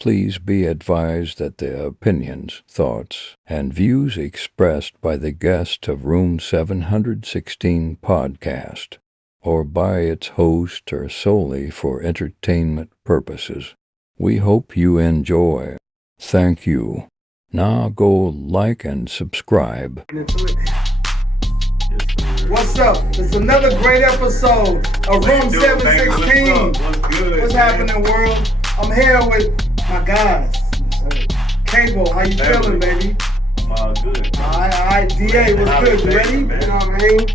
Please be advised that the opinions, thoughts, and views expressed by the guest of Room 716 podcast or by its host are solely for entertainment purposes. We hope you enjoy. Thank you. Now go like and subscribe. What's up? It's another great episode of Room 716. What's happening, world? I'm here with my guys. Kavo, how you feeling, baby? I'm all good. Alright, DA, what's good? You ready? You know what I mean?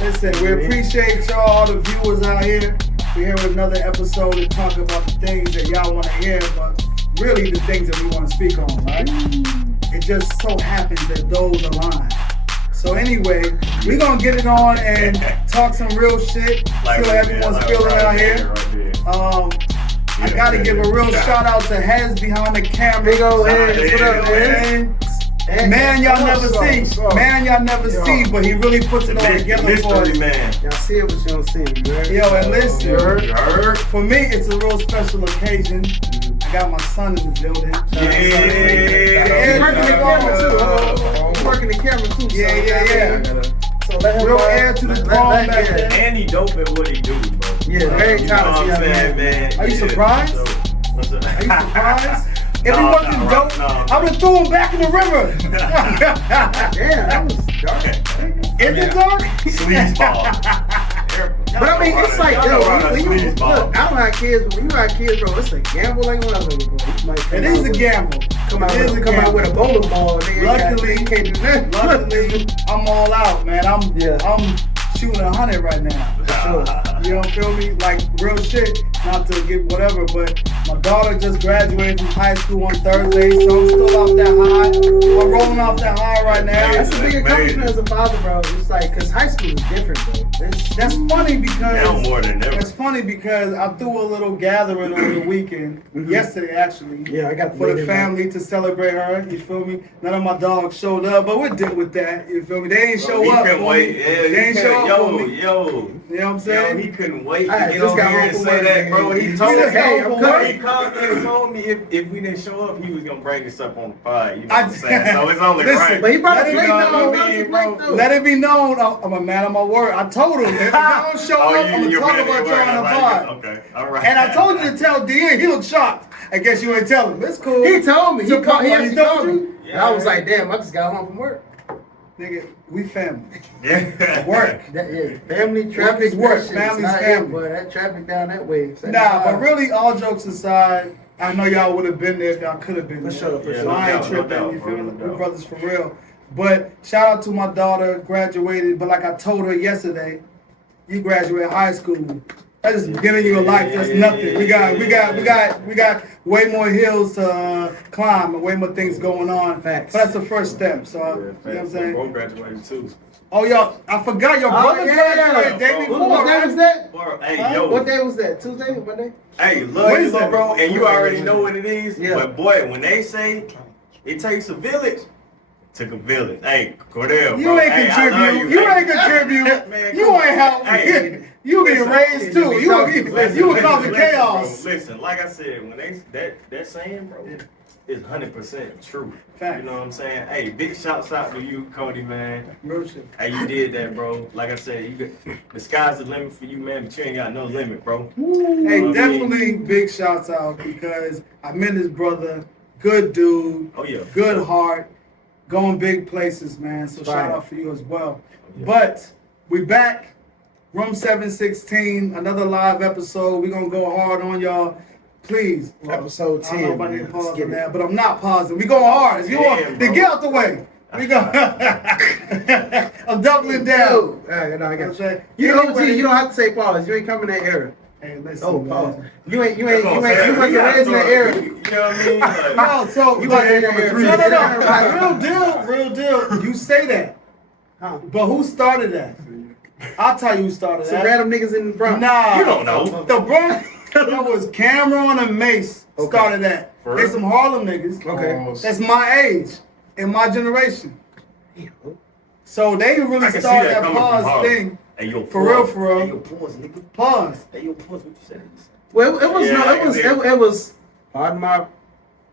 Listen, we appreciate y'all, all the viewers out here. We're here with another episode to talk about the things that y'all want to hear, but really the things that we want to speak on, right? It just so happens that those align. So anyway, we're going to get it on and talk some real shit, see how everyone's feeling out here. I got to give a real shout out to Hezi behind the camera. Big old Hezi, what up, man? Man, y'all never see. Man, y'all never see, but he really puts it all together for us. Y'all see it, but you don't see it. Yo, and listen, for me, it's a real special occasion. I got my son in the building. Yeah. Working the camera too. Yeah. So real air to the throne back there. And he dope at what he do, bro. Yeah, very talented, man. Are you surprised? Are you surprised? If he wasn't dope, I would have threw him back in the river. Damn, that was dark. Is it dark? Sleazeball. But I mean, it's like, yo, when you look, I don't have kids, but when you have kids, bro, it's a gamble like whatever, bro. It is a gamble. Come out with a bowling ball. Luckily, can't do that. Luckily, I'm all out, man. I'm shooting 100 right now. You don't feel me? Like real shit. Not to get whatever, but my daughter just graduated from high school on Thursday, so I'm still off that high. I'm rolling off that high right now. That's a big accomplishment as a father, bro. It's like, cause high school is different, bro. That's funny because now more than ever. It's funny because I threw a little gathering over the weekend, yesterday actually. Yeah, I got for the family to celebrate her. You feel me? None of my dogs showed up, but we're dealing with that. You feel me? They ain't show up. They ain't show up for me. Yo. You know what I'm saying? He couldn't wait to get on here and say that, bro. He told me, he called me and told me if we didn't show up, he was gonna bring us up on the pod. You know what I'm saying? So it's only right. But he brought a plate though. Let it be known, I'm a man of my word. I told him if I don't show up, I'm gonna talk about y'all on the pod. Okay, all right. And I told you to tell D.A. He looked shocked. I guess you ain't tell him. It's cool. He told me. He actually told me. Yeah. And I was like, damn, I just got home from work. Nigga, we family. Yeah. Work. Family, traffic, work. Family's family. Boy, that traffic down that way. Nah, but really, all jokes aside, I know y'all would have been there if y'all could have been there. For sure. So I ain't tripping. You feel me? We're brothers for real. But shout out to my daughter, graduated. But like I told her yesterday, you graduated high school. That's just the beginning of your life. That's nothing. We got way more hills to climb and way more things going on. Facts. But that's the first step. So you know what I'm saying? Bro graduated too. Oh y'all, I forgot your brother graduated day before. What day was that? Bro, hey, yo. What day was that? Tuesday? Monday? Hey, look, bro, and you already know what it is. Yeah. But boy, when they say it takes a village, took a village. Hey, Cordell, You bro. ain't contribute. You ain't contribute. Man, You ain't help. Hey, you being raised too. You were causing chaos. Bro, listen, like I said, when they that saying, bro, is 100% true. Facts. You know what I'm saying? Hey, big shouts out to you, Cody, man. Real shit. Hey, you did that, bro. Like I said, the sky's the limit for you, man. But you ain't got no limit, bro. Hey, definitely big shouts out because I met his brother. Good dude. Oh yeah. Good heart. Going big places, man. So shout out for you as well. Yeah. But we back. Room 716, another live episode. We're gonna go hard on y'all. Please. Episode 10. I don't know if I need to pause on that, but I'm not pausing. We going hard. If you want, then get out the way. We go. I'm doubling down. I got you. You OG, you don't have to say pause. You ain't coming in that era. Hey, listen. Oh, pause. You wasn't raised in that era. You know what I mean? Like, No, so You wasn't in that era. No. Real deal. You say that. But who started that? I'll tell you who started Some that. random niggas in the Bronx. Nah. You don't know. The Bronx, that was Cameron and Mace started that. For They real? some Harlem niggas. Okay. That's my age and my generation. So they really I can see started that that coming from pause Harlem. thing. Hey, yo, For real. Hey, yo, pause, nigga. Pause. Hey, yo, pause what you said. Well, it was Yeah, no, it was pardon my,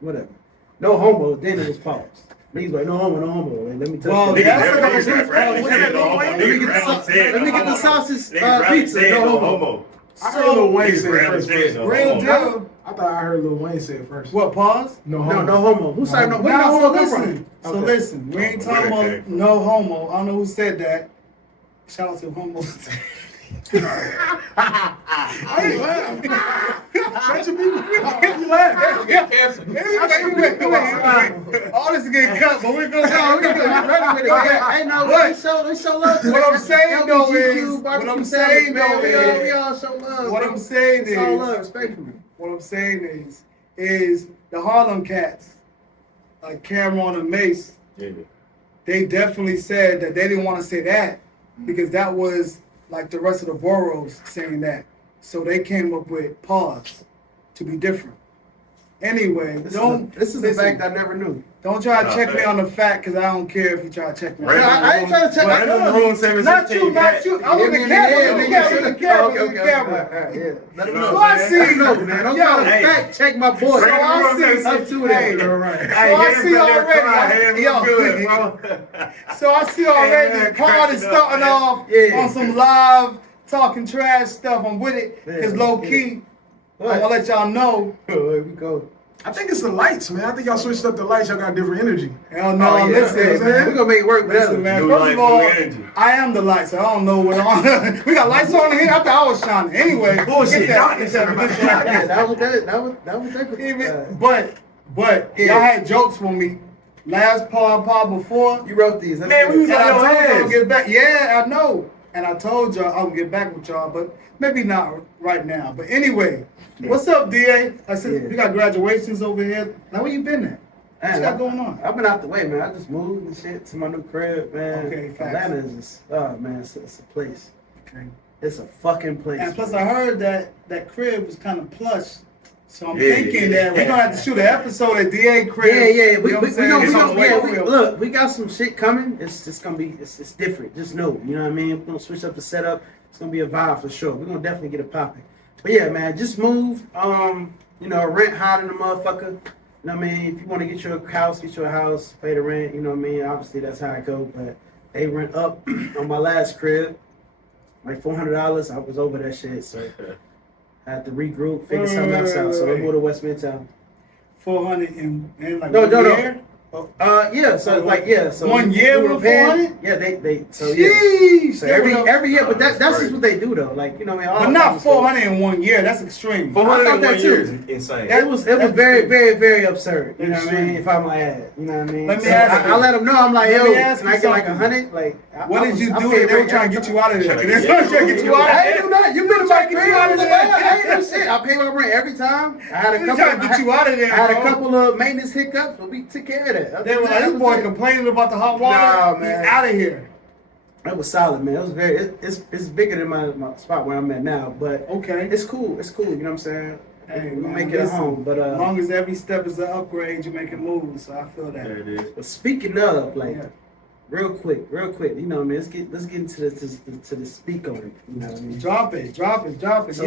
whatever. No homo, then it was pause. He's like, no homo. And let me tell you. Let me get the sausage pizza. No homo. I heard Lil Wayne say it first. Real deal. I thought I heard Lil Wayne say it first. What, pause? No homo. No homo. Who said no? Where No, homo come listen. from? So listen, we ain't talking about no homo. I don't know who said that. Shout out to homos. I ain't laughing. Shut your people. You laughing. Get canceled. All this is getting cut, but we're gonna go. We're gonna go. Hey, no, they show love to What I'm saying though is, we all show love. What I'm saying It's all is, love, respectfully. what I'm saying is the Harlem Cats, like Cameron and Mace, they definitely said that they didn't want to say that because that was like the rest of the boroughs saying that. So they came up with pause to be different. Anyway, This is a fact I never knew. Don't try to check me on the fact because I don't care if you try to check me. I ain't trying to check my Not you. I'm with the camera. Let him So know. I see, man. Don't try to fact check my boy. So I see, up to that. So I see already. So I see already. Pod is starting off on some live talking trash stuff. I'm with it. It's low key. I want to let y'all know. Here we go. I think it's the lights, man. I think y'all switched up the lights. Y'all got different energy. Hell no, listen, We're man. going to make it work with Listen, man. First of all, I am the lights. So I don't know what on. We got lights on here. I thought I was shining. Anyway, Bullshit. That was that. But y'all had jokes for me. Last pod before. You wrote these. Man, we was And I on told your y'all ass. I'll get back. Yeah, I know. And I told y'all I'll get back with y'all, but maybe not right now. But anyway, what's up, DA? I said we got graduations over here. Now where you been at? What you got going on? I've been out the way, man. I just moved and shit to my new crib, man. Okay, facts. Atlanta is just, oh man, it's a place. Okay. It's a fucking place. And plus, I heard that crib was kind of plush. So I'm thinking that we're gonna have to shoot an episode at DA crib. Yeah. We Look, we got some shit coming. It's just gonna be, it's different. Just know, you know what I mean? We're gonna switch up the setup. It's gonna be a vibe for sure. We're gonna definitely get it popping. But yeah, man, just move. You know, rent higher than the motherfucker. You know what I mean? If you want to get you a house, pay the rent. You know what I mean? Obviously, that's how it go. But they rent up on my last crib, like $400. I was over that shit, so I had to regroup, figure something else out. So I moved to West Midtown. 400 in like No. year? Yeah. So like, yeah. So 1 year we with paying- 400? Yeah, they. So Jeez, yeah. So every year, but that's just what they do though. Like, you know what I mean? But not 400 in 1 year. That's extreme. 400 I in thought 1 that year too. is insane. It was very, very, very absurd. You know what I mean? If I might add, you know what I mean? Let me So ask you. I let them know. I'm like, Let yo, me ask can I you get like something. 100? Like, What did you do? They were trying to get you out of there. They were trying to get you out of I there. ain't do nothing. You been trying to get you out of there. I ain't do shit. I pay my rent every time. I had a They couple. trying to get you out of there, I had a bro. couple of maintenance hiccups, but we took care of that. They were like, this boy complaining about the hot water. Nah, man. He's out of here. It was solid, man. It was very. It's bigger than my spot where I'm at now, but Okay. it's cool. It's cool. You know what I'm saying? Hey, we man, make it a listen, home, but as long as every step is an upgrade, you make it move. So I feel that. There it is. But speaking of, like, Yeah. real quick, you know what I mean? Let's get into the speak on it. You know what I mean? Drop it. So Yeah,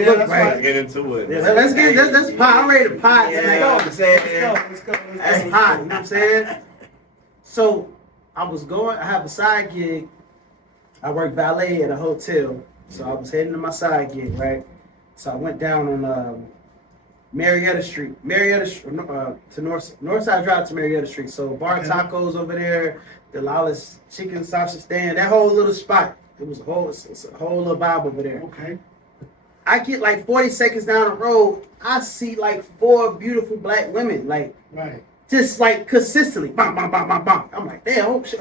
look, that's right. right. Get into it. Yeah, let's pot. I'm ready to pot. Yeah, tonight. I'm saying. Let's go. That's hot. You know what I'm saying? So I have a side gig. I work valet at a hotel. So I was heading to my side gig, right? So I went down on Marietta Street to Northside Drive to Marietta Street. So Bar Tacos over there, the Lawless Chicken Sausage Stand, that whole little spot. It's a whole little vibe over there. Okay. I get like 40 seconds down the road, I see like 4 beautiful black women, like Right. just like consistently, bam, bam, bam, bam, bam. I'm like, damn, oh shit.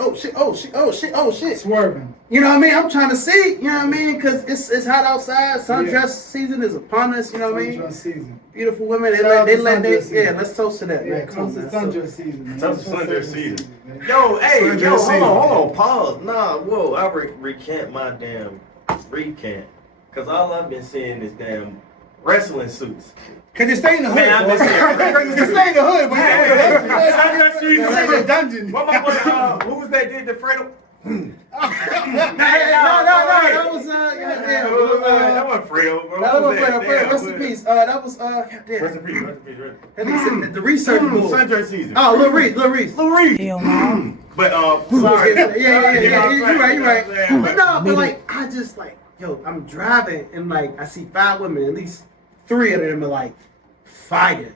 Swerving. You know what I mean? I'm trying to see, you know what I mean? Because it's hot outside. Sundress season is upon us, you know what I mean? Sundress season. Beautiful women. Shout out to sundress season. Yeah, let's toast to that, Yeah, man. close to sundress season. Man. Toast to sundress season. man. Yo, hey, Sundress season. hold on, pause. Nah, whoa, I recant my damn recant. Because all I've been seeing is damn wrestling suits. Can you stay in the hood? Man, I'm boy? just saying. You can stay in the hood, but Sundress you stay in the dungeon. What my boy, who was that did the Fredo? No, that was That was Fredo, bro. that was rest in peace. That was goddamn. Rest in peace. That nigga said the research bull. Sundray season. Oh, Lil Reese. Hell no. But sorry. Yeah. You're right. But like, I just like, yo, I'm driving and like I see 5 women, at least 3 of them are like fire.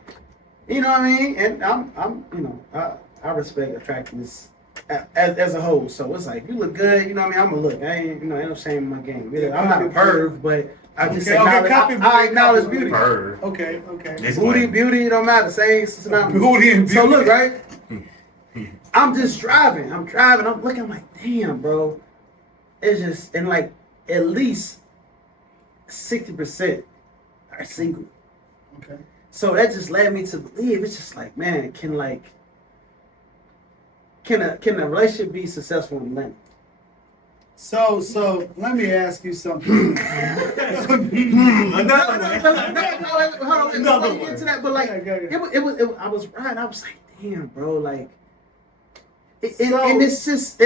You know what I mean? And I'm you know, I respect attractiveness as a whole. So it's like, you look good, you know what I mean? I'm gonna look. I ain't, you know, ain't no shame in my game. I'm not a perv, but I just I acknowledge beauty. Perv. Okay. Beauty, it don't matter. Say it's not Booty and beauty. So look, right? I'm just driving. I'm looking, I'm like, damn, bro. It's just, and like, at least 60% are single. Okay. So that just led me to believe, it's just like, man, can a relationship be successful in Atlanta? So let me ask you something. Another one. Hold on, get to that, but like, I was right. I was like, damn, bro, like, and it's just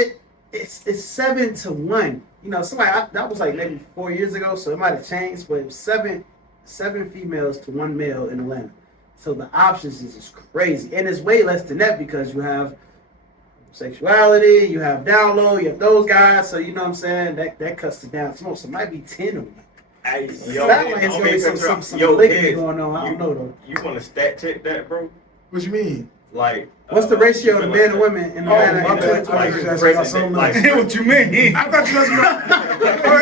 it's 7-1. You know, that was like maybe 4 years ago, so it might have changed, but it was seven females to 1 male in Atlanta. So the options is just crazy, and it's way less than that because you have sexuality, you have down low, you have those guys. So you know what I'm saying, that cuts it down. So it might be 10 of them. Hey, That might have some liquor going on. I don't know though. You want to stat check that, bro? What you mean? Like, What's the ratio of men and women in Atlanta in 2020? What you mean? I thought you was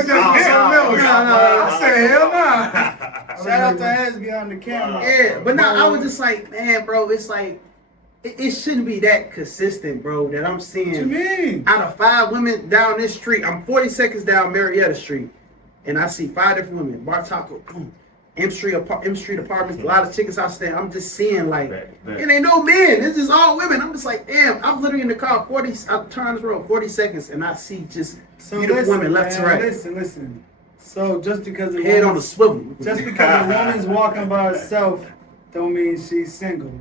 I said hell nah. Shout out to Hezi behind the camera. Yeah, but no, I was just like, man, bro, it's like it shouldn't be that consistent, bro. That I'm seeing. What you mean? Out of 5 women down this street, I'm 40 seconds down Marietta Street, and I see 5 different women. Bar Taco, boom. M Street apartments, a lot of chickens out there. I'm just seeing like, it ain't no men. It's just all women. I'm just like, damn. I'm literally in the car I turn this road 40 seconds, and I see just beautiful women left to right. Listen. So just because a Head on a swivel. just because a woman's walking by herself, don't mean she's single.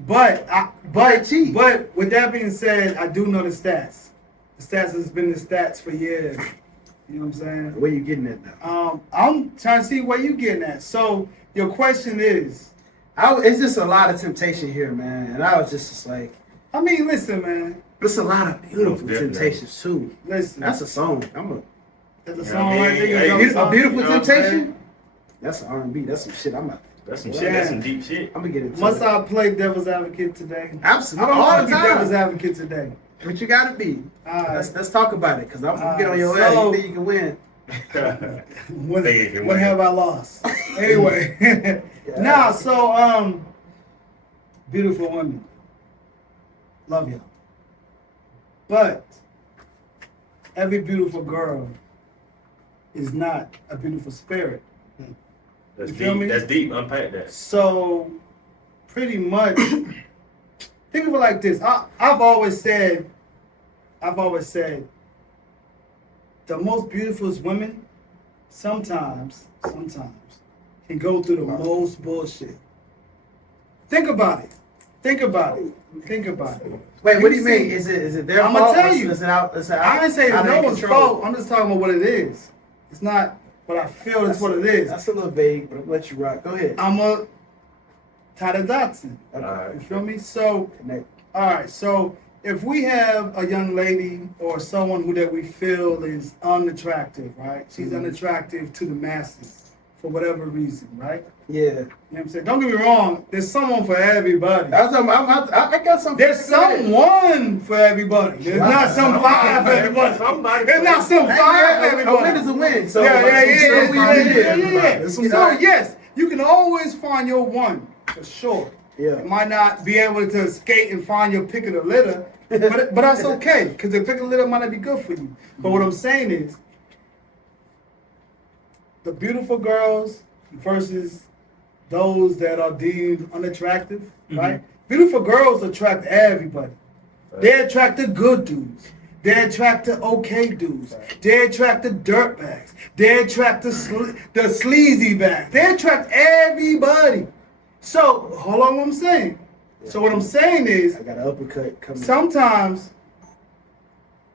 But with that being said, I do know the stats. The stats has been the stats for years. You know what I'm saying? Where you getting at now? I'm trying to see where you getting at. So your question is, It's just a lot of temptation here, man. And I was just like, I mean, listen, man. it's a lot of beautiful temptations too. Listen, That's a song. that's a song right there. A beautiful You know what I'm temptation. That's an R&B. That's some shit. That's some shit. That's some deep shit. I'm gonna get into Must it. I play devil's advocate today? Absolutely. I don't All want the to be devil's time. advocate today. But you gotta be. All right. Let's talk about it, because I'm gonna get on your So- ass. You think you can win? What have I lost? Anyway, so beautiful women, love y'all, but every beautiful girl is not a beautiful spirit. That's You feel deep. me? That's deep. Unpack that. So, pretty much, think of it like this. I've always said, the most beautiful women sometimes can go through the most bullshit. Think about it. Wait, What do you mean? Is it their I'm fault? gonna tell you. I I didn't say it's no one's fault. I'm just talking about what it is. It's not what I feel. It's what it is. That's a little vague, but I'll let you rock. Go ahead. I'm a Tyler Dotson. Okay. You feel me? So, Connect. all right. So, if we have a young lady or someone that we feel is unattractive, right? She's unattractive to the masses for whatever reason, right? Yeah. You know what I'm saying? Don't get me wrong. There's someone for everybody. I got something. There's someone for everybody. There's not some five for everybody. There's not some five for everybody. A win is a win. So Yeah. So yes, you can always find your one for sure. Yeah. You might not be able to skate and find your pick of the litter, but that's okay, because the pick of the litter might not be good for you. But what I'm saying is, the beautiful girls versus those that are deemed unattractive, right? Beautiful girls attract everybody. They attract the good dudes. They attract the okay dudes. They attract the dirt bags. They attract the sleazy bags. They attract everybody. So, hold on what I'm saying. So what I'm saying is, I got an uppercut coming. sometimes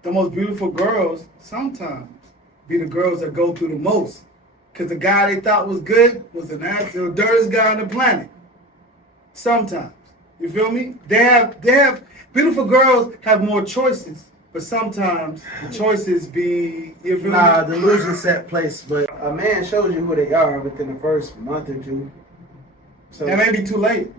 the most beautiful girls sometimes be the girls that go through the most. Because the guy they thought was good was the dirtiest guy on the planet. Sometimes. You feel me? They have beautiful girls have more choices, but sometimes the choices be, you feel me? Delusion set place, but a man shows you who they are within the first month or two. So That may be too late.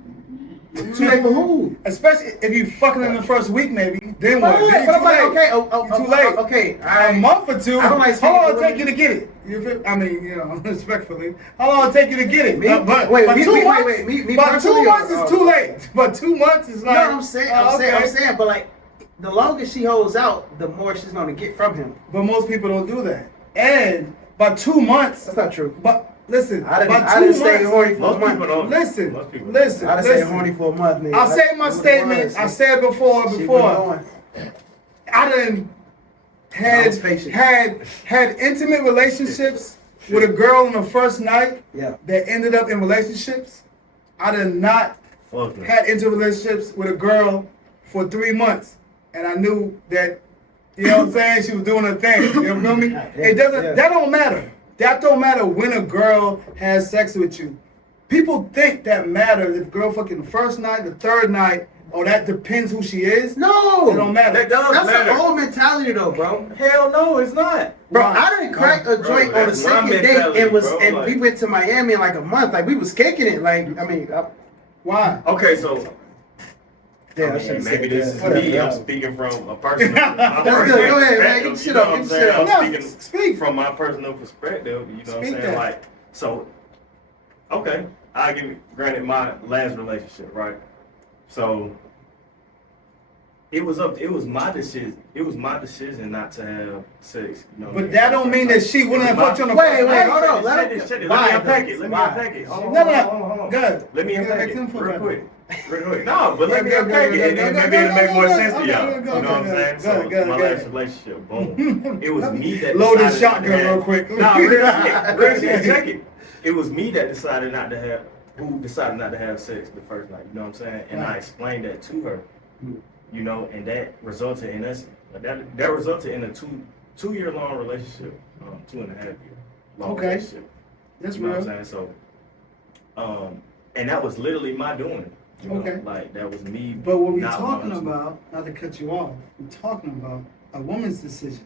too late for who? Especially if you fucking in the first week, maybe. Then what? Then But you I'm like, too late. okay, You too late. Okay, A month or two. I don't like how long speaking it take to you to get it? You feel? I mean, you know, respectfully. How long it take you to get it? Me? But 2 months. But 2 months is too late. But 2 months is You like. know what I'm saying? okay. I'm saying, but like, the longer she holds out, the more she's gonna get from him. But most people don't do that. And by 2 months. That's not true. But listen. I by didn't 2 stay months. horny for a Most people month. don't. Listen. Most people don't. Listen. I done stayed horny for a month, nigga. I'll say my That's what it statement. was. I said before. She was going. I done I was patient. had intimate relationships with a girl on the first night Yeah. that ended up in relationships. I did not Fuck no. had intimate relationships with a girl for 3 months, and I knew that, you know what I'm saying, she was doing her thing. You feel me? It doesn't. Yeah. That don't matter. That don't matter when a girl has sex with you. People think that matters if girl fucking the first night, the third night, or that depends who she is. No, It don't matter. That does That's matter. an old mentality, though, bro. Hell no, it's not. Bro, Why? I didn't crack a Bro, joint on the that's my second date mentality, and bro, we like- went to Miami in like a month. Like we was kicking it. Like Why? Okay, so yeah, I I mean, should've maybe said this that. is Whatever, me. yeah. I'm speaking from a personal. That's good. Go ahead, man. Get your shit up. Get your shit up. I'm No, speaking speak. from my personal perspective. You know what I'm Speak saying? that. Like, so, okay, I give you granted my last relationship, right? So it was my decision. It was my decision not to have sex. You know what I But mean? that don't mean that she wouldn't have fucked you on the Wait, first wait, night. hold on. Let me unpack it. Let me Why? unpack it. Hold on, No, hold no, on, hold on. good. Let me You gotta unpack make it sense for real that. quick. Real quick. No, but let me Go, unpack go, it, and go, then go, maybe go, it'll make go, more go, sense to okay, y'all. go, You know what I'm go, saying? go, So go, my go. last relationship, boom. It was me that Loaded decided shotgun not to have- real quick. Nah, real shit, check it. It was me that decided not to have, who decided not to have sex the first night. You know what I'm saying? And I explained that to her. You know, and that resulted in us. That resulted in a two-year long relationship, 2.5 year long Okay. relationship. That's You know what I'm real. saying? So, and that was literally my doing. You know? Okay. Like that was me. But what we're not talking wanting to. about, not to cut you off, we're talking about a woman's decision.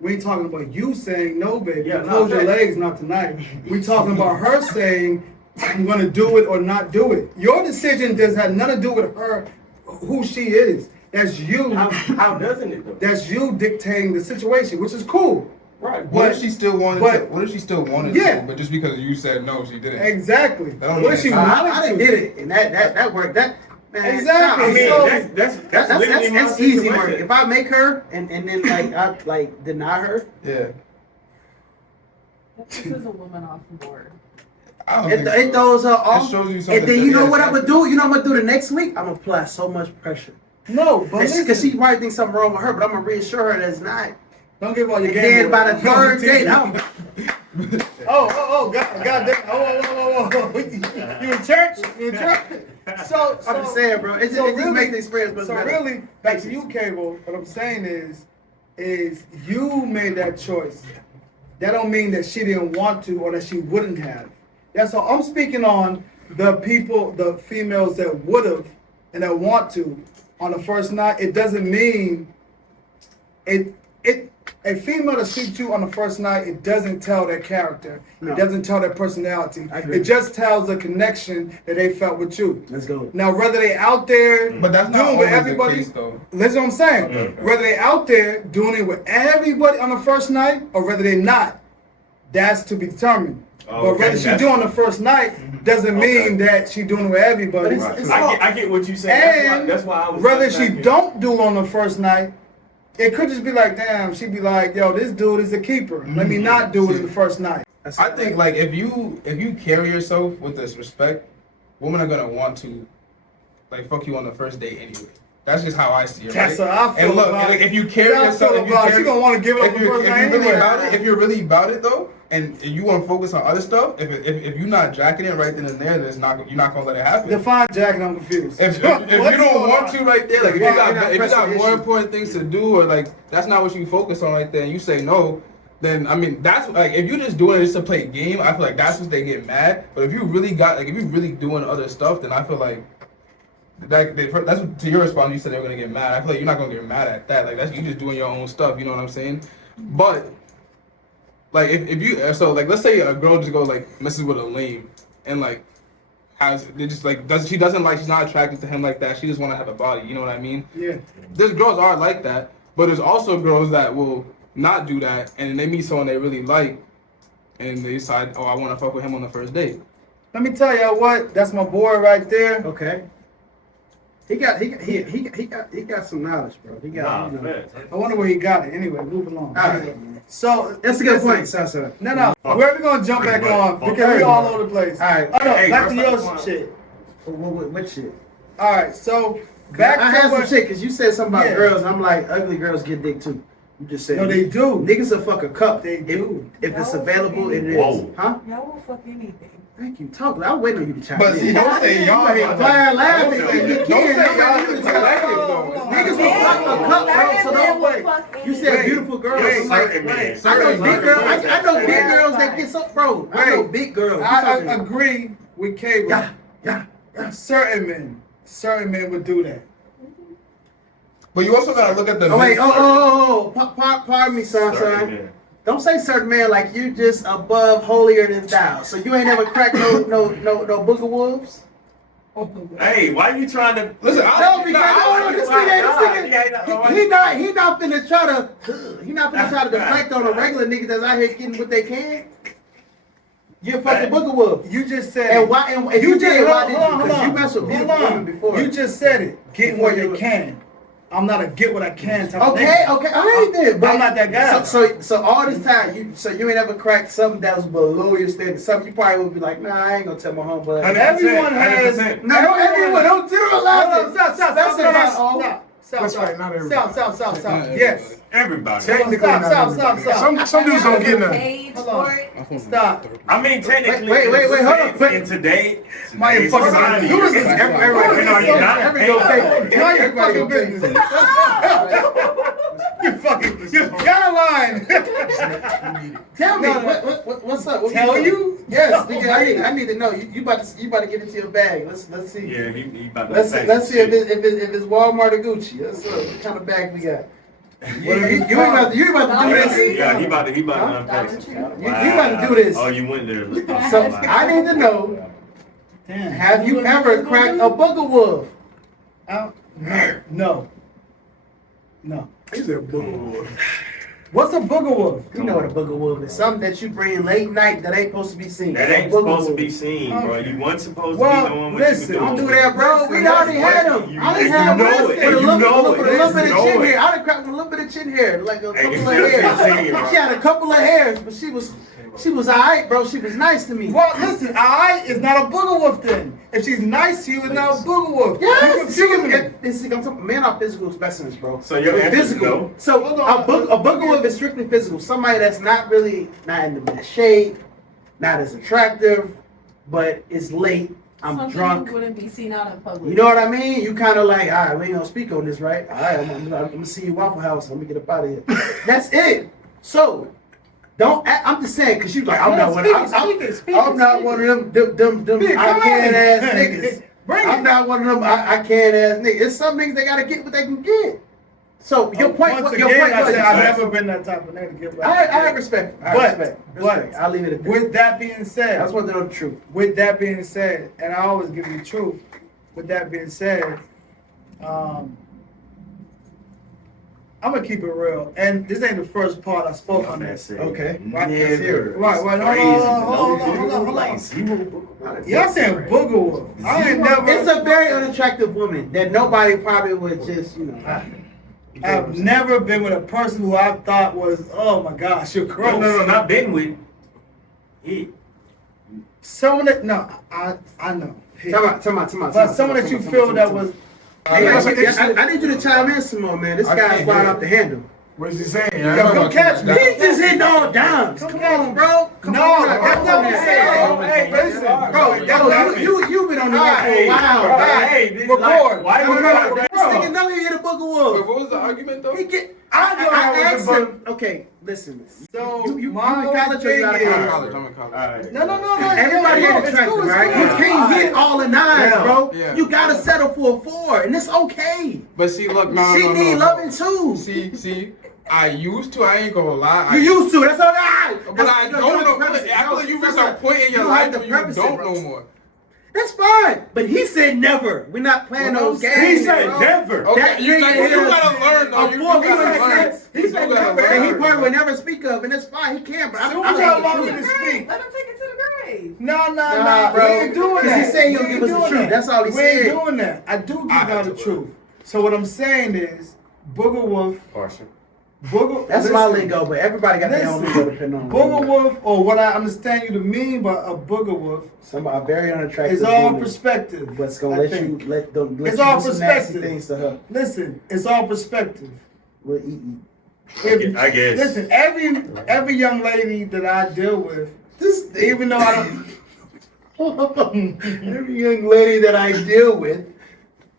We ain't talking about you saying, no, baby, Yeah, no, close your fact. legs, not tonight. We're talking about her saying, I'm going to do it or not do it. Your decision does have nothing to do with her, who she is. That's you. How doesn't it though? That's you dictating the situation, which is cool. Right. What if she still wanted but- to? What if she still wanted Yeah. to? But just because you said no, she didn't. Exactly. That don't What mean if she it's wanted not. I done to? did it, and that worked. That man, Exactly. I mean, So- that's literally my that's easy work. situation. If I make her and then like I like deny her, Yeah. This is a woman off the board. I don't it think it throws her off. shows you something And then you know that- what I'm gonna do? You know what I'm gonna do the next week? I'm gonna apply so much pressure. No, but Because listen, she might think something wrong with her, but I'm gonna reassure her that it's not. don't give all your And game. then by the away. third date, I'm God damn. Whoa. You in church? You in church? So I'm just saying, bro. It just makes the experience much So better. really, back to you, Kavo, what I'm saying is you made that choice. That don't mean that she didn't want to or that she wouldn't have. That's all. I'm speaking on the people, the females that would have and that want to on the first night. It doesn't mean a female that sees you on the first night, it doesn't tell their character. No. It doesn't tell their personality. I agree. It just tells the connection that they felt with you. Let's go. Now, whether they out there But that's not doing always with everybody, the case, though. listen what I'm saying. Okay. Whether they out there doing it with everybody on the first night or whether they not, that's to be determined. Oh, but okay. whether she That's- doing the first night doesn't Okay. mean that she doing it with everybody. But it's I get what you saying. And That's why I was. whether she asking. don't do on the first night, it could just be like, damn, she'd be like, yo, this dude is a keeper. Let me not do it in the first night. I think like if you carry yourself with this respect, women are gonna want to like fuck you on the first date anyway. That's just how I see it. That's right? how I feel And look, about like, it. if you carry That's yourself, how I feel about it. She gonna want to give it up if the you're, first if night you're really anyway. about it, if you're really about it though, and you want to focus on other stuff, if you're not jacking it right then and there, then you're not gonna let it happen. Define jacking. I'm confused. If you don't want to right there, like if you got more important things to do, or like that's not what you focus on right there, and you say no, then I mean that's like if you're just doing it just to play a game, I feel like that's what they get mad. But if you really doing other stuff, then I feel like that's what, to your response. You said they were gonna get mad. I feel like you're not gonna get mad at that. Like that's you just doing your own stuff. You know what I'm saying? But like if you so like let's say a girl just goes like messes with a lame and like she's not attracted to him like that. She just want to have a body. You know what I mean? Yeah. There's girls are like that, but there's also girls that will not do that, and they meet someone they really like, and they decide, oh, I want to fuck with him on the first date. Let me tell y'all what. That's my boy right there. Okay. He got some knowledge, bro. He got. I wonder where he got it. Anyway, move along. All right. So That's a good point, Sasa. No. Where are we gonna jump back on? Because we all over the place. All right. Oh no, Hey, back to bro, your shit. What shit? All right, so back I to had some what. shit because you said something about Yeah. girls. I'm like, ugly girls get dick too. You just said No, they do. Niggas will fuck a cup. They do. If it's No, available, it is. Whoa. Huh? Y'all will fuck anything. Thank you. Talk. I'm waiting on you to chime But see, in. don't say y'all. Fire laughing. Don't say y'all is collective though. Niggas will fuck a cup, bro. So don't wait. You said beautiful girls. Wait, I'm like, certain men. I know big girls. I know big Wait. girls that get so, bro. I know big girls. I agree with Kavo. Yeah. Certain men would do that. But you also gotta look at the. Oh wait. Pardon me, son. Certain men. Don't say certain man like you just above holier than thou. So you ain't ever cracked no Buggawovs? Hey, why you trying to Listen, No, because this nigga, he not finna try to deflect on a regular nigga that's out here getting what they can. You're fucking Buggawov. You just said And it. why? And if you did, why did you? Hold Because on. you messed with beautiful Hold women on. before. You just said it. Get what you can. I'm not a get what I can type of Okay, nigga. all right then. I'm not that guy. So all this time, you ain't ever cracked something that was below your standard. Something you probably would be like, nah, I ain't gonna tell my homeboy. And everyone has. 100%. No, everyone, don't generalize it. Stop. Yes. Everybody. Some dudes don't get nothing. Paid Hold for on. it. Stop. I mean, technically, Wait, hold on. in today's Mind your fucking society, business. Who is it's this? everybody. No, you're not. Mind your fucking business. You Caroline. Tell me, what's up? What Tell doing? you? Yes, nigga, I need to know. You about to get into your bag. Let's see. Yeah, he about to Let's see if it's Walmart or Gucci. Let's see what kind of bag we got. You ain't about to do this. Yeah, he about to unpack Dollar some. Tree. You about to do this. Oh, you went there. So I need to know. Damn. Have you ever cracked a Buggawov? No. He's a Buggawov. What's a Buggawov? You know what a Buggawov is? Something that you bring late night that ain't supposed to be seen. That ain't supposed to be seen, bro. Okay. You wasn't supposed Well, to be doing what listen, you were Don't doing. do that, bro. We already had them. You- I done you had know one it, with and a you little know it, bit of you know chin it. hair. I done cracked with a little bit of chin hair, like a Hey, couple you of still hairs. can't see it, bro. She had a couple of hairs, but she was alright, bro. She was nice to me. Well, listen, I is not a Buggawov then. If she's nice to you, it's not a Buggawov. Yes, You she confusing me. I'm talking men are physical specimens, bro. So your They're answer is physical. no? So Hold on. a Buggawov is strictly physical. Somebody that's not in the best shape, not as attractive, but is late. I'm Something drunk. you wouldn't be seen out in public. You know what I mean? You kind of like, all right, we ain't gonna speak on this, right? All right, I'm gonna see you Waffle House. Let me get up out of here. That's it. So, I'm just saying, cause you like, I'm not one of them I can't ass niggas. I'm not one of them I can't ass niggas. It's some niggas they gotta get what they can get. So your point Once was, again, I was, said I've never been that type of nigga to give I have respect. But I'll leave it at that. with that being I said, just want to know the truth. with that being said, and I always give you the truth. With that being said, I'm gonna keep it real, and this ain't the first part I spoke on this. Okay. Right, Never. right, hold on. Y'all saying Buggawov. I ain't never. It's a very unattractive woman that nobody probably would just, I've never been with a person who I thought was, oh my gosh, you're gross. No, not been with. He. Someone that, no, I know. Come on. But someone that you feel that was. I need you to chime in some more, man. This guy's flying off the handle. What's he saying? Yo, come catch me. He just hitting all dimes. Come on, bro. Come on. That's not what I'm saying. Hey, listen, Bro, you been on the air for a while. Hey, record. Why would This nigga know he hit a Buggawovs. Wait, what was the argument though? He get. I asked him. Okay, listen. So You my in college or you out of thing I'm in is- college. I'm in college. Alright. No. Everybody Yo, had a it's track, cool, it's right? cool. You can't hit all the nines, bro. Yeah. You gotta settle for a 4, and it's okay. But see, look, no. She need loving too. See, I used to. I ain't gonna lie. You used to. That's all right. But I don't know. I feel like you reached a point in your life where you don't know more. That's fine. But he said never. We're not playing those games. He said bro. never. Okay, That you nigga gotta learn though. You gotta learn. He said never. And he probably would never speak of, and that's fine. He can, but Soon I'm as y'all saying want the me truth. to speak. Let him take it to the grave. No, bro. We ain't doing Because that. he said he'll We give ain't us the doing truth. that. That's all he We ain't said. doing that. I do give I out have the to truth. So what I'm saying is, Buggawov, Partial. That's my lingo, but everybody got their own Listen. lingo depending on Buggawov, or what I understand you to mean by a Buggawov, somebody very unattractive. is all woman, perspective. But it's gonna I let think. you let them let It's you all do some nasty perspective. things to her. Listen, it's all perspective. We'll eat. I guess. Listen, every young lady that I deal with, even though I don't. Every young lady that I deal with.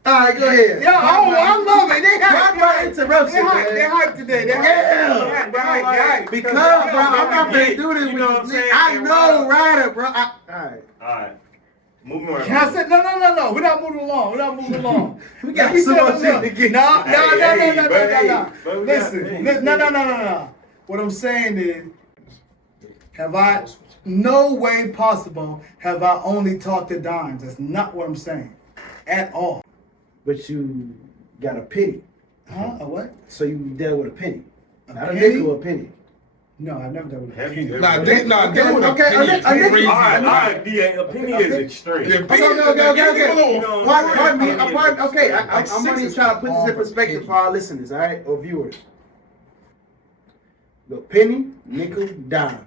All right, go ahead. Yeah, I love it. They Why do I interrupt you, man? They hype today. They Yeah. hype. Because, bro, I'm not gonna do this You with know what I'm this saying? nigga. I And know what- Ryder, bro. Alright. Alright. Moving on. Can I say no? We're not moving along. We got Let me so say much this, shit to get. No. but Listen, no. What I'm saying is, have I, no way possible have I only talked to dimes. That's not what I'm saying, at all. But you got a penny. Huh? A what? So you dealt with a penny. Not a penny? nickel, a penny. No, I never done with Have that. you ever? Nah, Okay, they with okay, a penny. a nickel. alright, DA, opinion is extreme. Yeah, Okay. You know, Pardon me. opinion is Okay, extreme. I'm only trying to put this in perspective for our listeners, all right, or viewers. The penny, nickel, dime.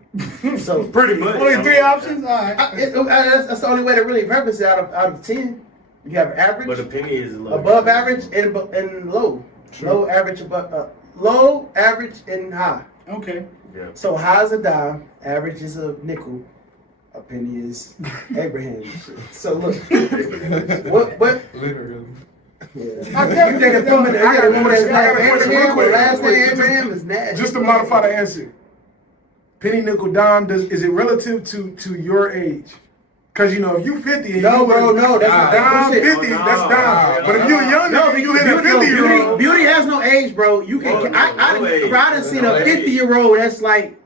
So Pretty much. Only 3 options? All right. that's the only way to really reference it out of 10. You have average, But opinion is a little above average, and low. Low, average, above, low, average, and high. Okay. Yeah. So high is a dime, average is a nickel, a penny is Abraham. So look, what? Literally. Yeah. I definitely got a woman that's like Abraham, but last name Abraham is nasty. Just to modify the answer. Penny, nickel, dime, is it relative to your age? Because, you know, if you 50 and No, you bro, no, that's not dime bullshit. 50, that's dime. But if you're a young No, nigga, you hit a 50-year-old. Beauty has no age, bro. You can. I done seen a 50-year-old that's like,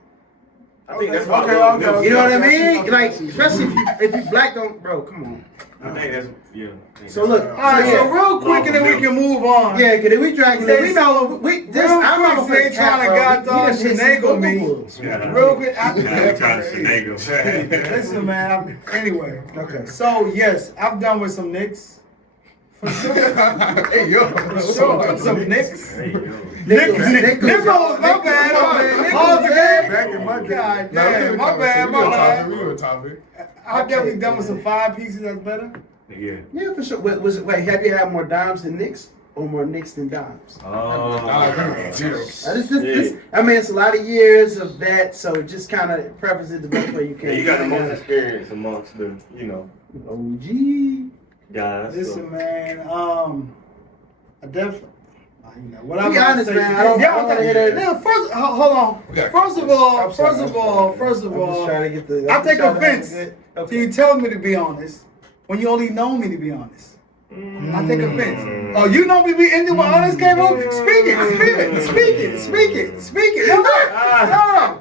I think that's why Okay, I love okay. them. you know what I mean? Like, especially if you black, don't, bro. Come on. I think that's, yeah. So look, All right, so real quick, and then we can move on. yeah, cause we dragging it. We know this. Real I'm quick, they ain't trying to goddamn finagle me. Real quick, listen, man. Anyway, Okay. so yes, I've done with some Knicks. For sure. Hey, yo. For sure. Some Knicks. There you go. Nichols, my bad. Pause again. Back in my day. God Nah, we damn, were my topic. bad, We my were topic. bad. We were topic. I've definitely done with some 5 pieces that's better. Yeah. Yeah, for sure. Wait, have you had more dimes than Knicks or more Knicks than dimes? I agree with you. I mean, it's a lot of years of that, so just kind of preface it the best way you can. Yeah, you got the most experience amongst the, OG. guys. Listen, man. I definitely. What Be honest, man. I don't wanna hear that. Yeah, first, hold on. Yeah. First of all, trying to get the. I take offense to Okay. you telling me to be honest when you only know me to be honest. I take offense. Oh, you know me be into my honest, Kavo? Speak it. No.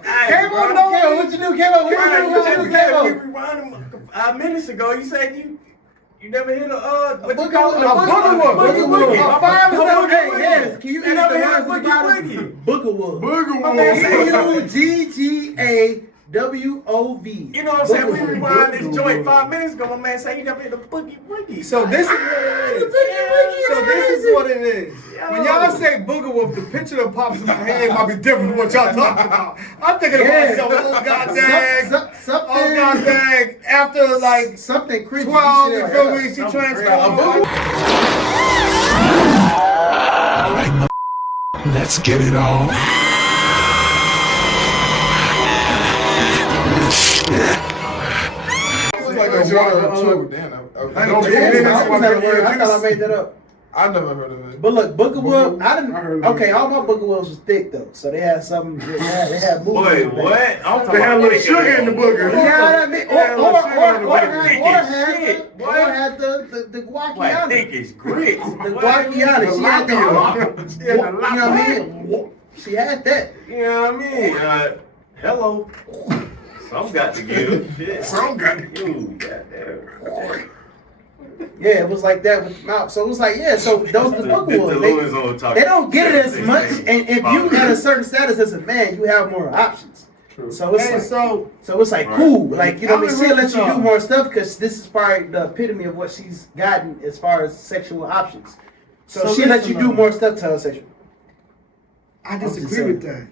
Kavo, no. What you do, Kavo? What you do, Kavo? Rewind 5 minutes ago, you said you never hit a what you Boogie call it? Woogie. A 5 is not okay. Yes. Can you You never edit hit a the words at the Buggawovs. bottom? Buggawovs. Buggawov. You know what I'm saying? We rewind this joint 5 minutes ago. My man said you never hit a boogie. So this is what it is. So this is what it is. When y'all say Buggawov, the picture that pops in my head might be different from what y'all talking about. I'm thinking of myself, oh goddamn, after like Something cringy. 12, you feel me? She transformed. Let's get it on. It was like a one or two. Damn, I know, I thought I made that up. I never heard of it. But look, Buggawovs, I I didn't. heard of Okay, all my Buggawovs was thick though, so they had something. They had movement. Wait, what? I'm talking They had a about little sugar in the booger. Yeah, I mean, or had the Like guaciana. thick as grits. The guaciana. She had that. She had the You know what I mean? She had that. You know what I mean? Hello. Some got to give. Shit. Some got to You goddamn. Yeah, it was like that with the mouth. So it was like, yeah. So those are the Buggawovs. They don't get it as much, and if you at a certain status as a man, you have more options. True. So it's Hey, like, so so it's like Right. cool, like you know, what I mean, she'll let you do Right. more stuff because this is probably the epitome of what she's gotten as far as sexual options. So she'll let you do more stuff to her sexual. I just disagree saying. with that.